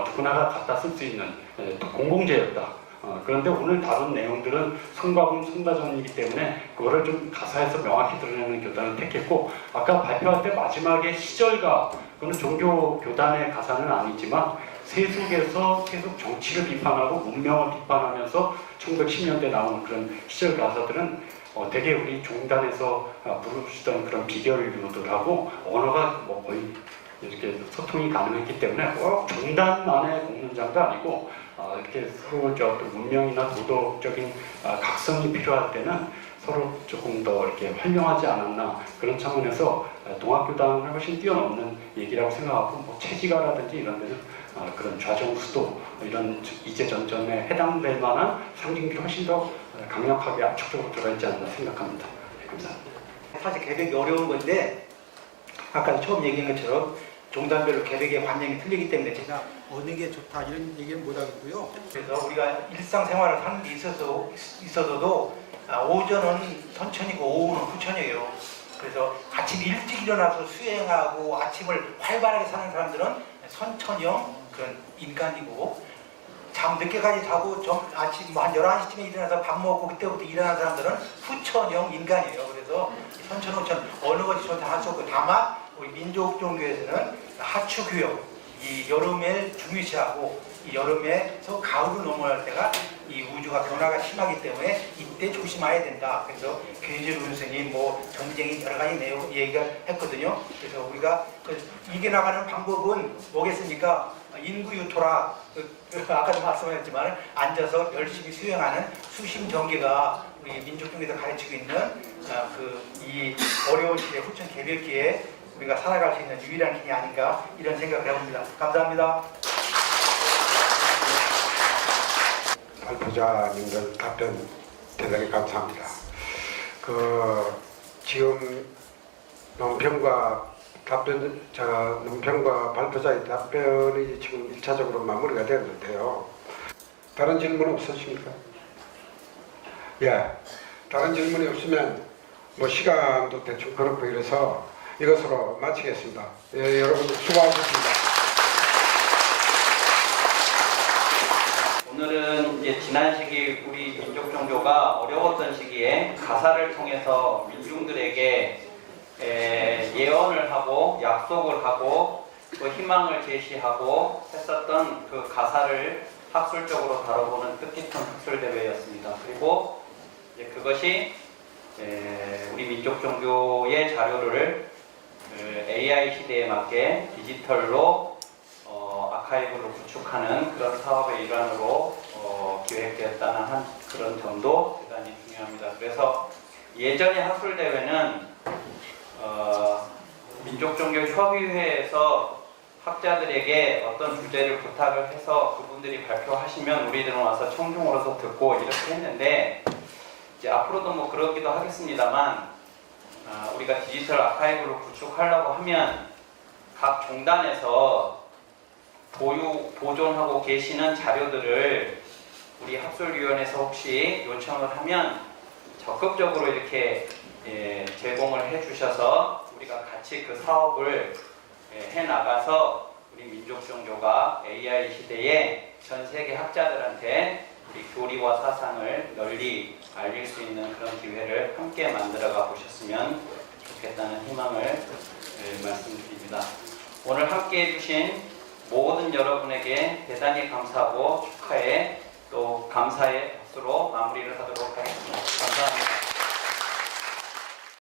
누구나가 갖다 쓸 수 있는 또 공공재였다. 그런데 오늘 다룬 내용들은 성가공, 성가전이기 때문에 그거를 좀 가사에서 명확히 드러내는 교단을 택했고 아까 발표할 때 마지막에 시절가 그건 종교 교단의 가사는 아니지만 세속에서 계속 정치를 비판하고 문명을 비판하면서 1910년대 나온 그런 시절 가사들은 되게 우리 종단에서 부르시던 그런 비결들하고 언어가 뭐 거의 이렇게 소통이 가능했기 때문에 꼭 종단만의 공론장도 아니고 이렇게 서로 또 문명이나 도덕적인 각성이 필요할 때는 서로 조금 더 이렇게 활용하지 않았나 그런 차원에서 동학교단을 훨씬 뛰어넘는 얘기라고 생각하고 뭐 체지가라든지 이런 데는 그런 좌정수도 이런 이제전전에 해당될 만한 상징들이 훨씬 더 강력하게 압축적으로 들어가 있지 않나 생각합니다. 네, 감사합니다. 사실 개벽이 어려운 건데 아까 처음 얘기한 것처럼 종단별로 개벽의 관념이 틀리기 때문에 제가 어느 게 좋다 이런 얘기는 못 하겠고요. 그래서 우리가 일상생활을 사는 데 있어서도 오전은 선천이고 오후는 후천이에요. 그래서 아침 일찍 일어나서 수행하고 아침을 활발하게 사는 사람들은 선천형 그런 인간이고 잠 늦게까지 자고 아침 한 11시쯤에 일어나서 밥 먹고 그때부터 일어나는 사람들은 후천형 인간이에요. 그래서 선천, 후천 어느 것이 좋다 할 수 없고 다만 우리 민족 종교에서는 하추교역 이 여름에 중요시하고 이 여름에서 가을로 넘어갈 때가 이 우주가 변화가 심하기 때문에 이때 조심해야 된다. 그래서 괴지로 선생님 뭐 전쟁이 여러 가지 내용 얘기가 했거든요. 그래서 우리가 이겨나가는 방법은 뭐겠습니까? 인구유토라 아까도 말씀하셨지만 앉아서 열심히 수행하는 수심정계가 우리 민족종에서 가르치고 있는 이 어려운 시대 후천 개벽기에 우리가 살아갈 수 있는 유일한 길이 아닌가 이런 생각을 해봅니다. 감사합니다. 발표자님들 답변 대단히 감사합니다. 지금 논평과 발표자의 답변이 지금 1차적으로 마무리가 되었는데요. 다른 질문 없으십니까? 예. 다른 질문이 없으면 뭐 시간도 대충 그렇고 이래서 이것으로 마치겠습니다. 예, 여러분 수고하셨습니다. 오늘은 이제 지난 시기 우리 민족 종교가 어려웠던 시기에 가사를 통해서 민중들에게 예언을 하고 약속을 하고 또 희망을 제시하고 했었던 그 가사를 학술적으로 다뤄보는 뜻깊은 학술 대회였습니다. 그리고 이제 그것이 우리 민족 종교의 자료를 AI 시대에 맞게 디지털로 아카이브를 구축하는 그런 사업의 일환으로 기획되었다는 한 그런 점도 대단히 중요합니다. 그래서 예전의 학술 대회는 민족종교협의회에서 학자들에게 어떤 주제를 부탁을 해서 그분들이 발표하시면 우리들은 와서 청중으로서 듣고 이렇게 했는데 이제 앞으로도 뭐 그러기도 하겠습니다만 우리가 디지털 아카이브를 구축하려고 하면 각 종단에서 보존하고 계시는 자료들을 우리 학술위원회에서 혹시 요청을 하면 적극적으로 이렇게 제공을 해주셔서 우리가 같이 그 사업을 해나가서 우리 민족종교가 AI 시대에 전 세계 학자들한테 우리 교리와 사상을 널리 알릴 수 있는 그런 기회를 함께 만들어가 보셨으면 좋겠다는 희망을 말씀드립니다. 오늘 함께 해주신 모든 여러분에게 대단히 감사하고 축하해 또 감사의 박수로 마무리를 하도록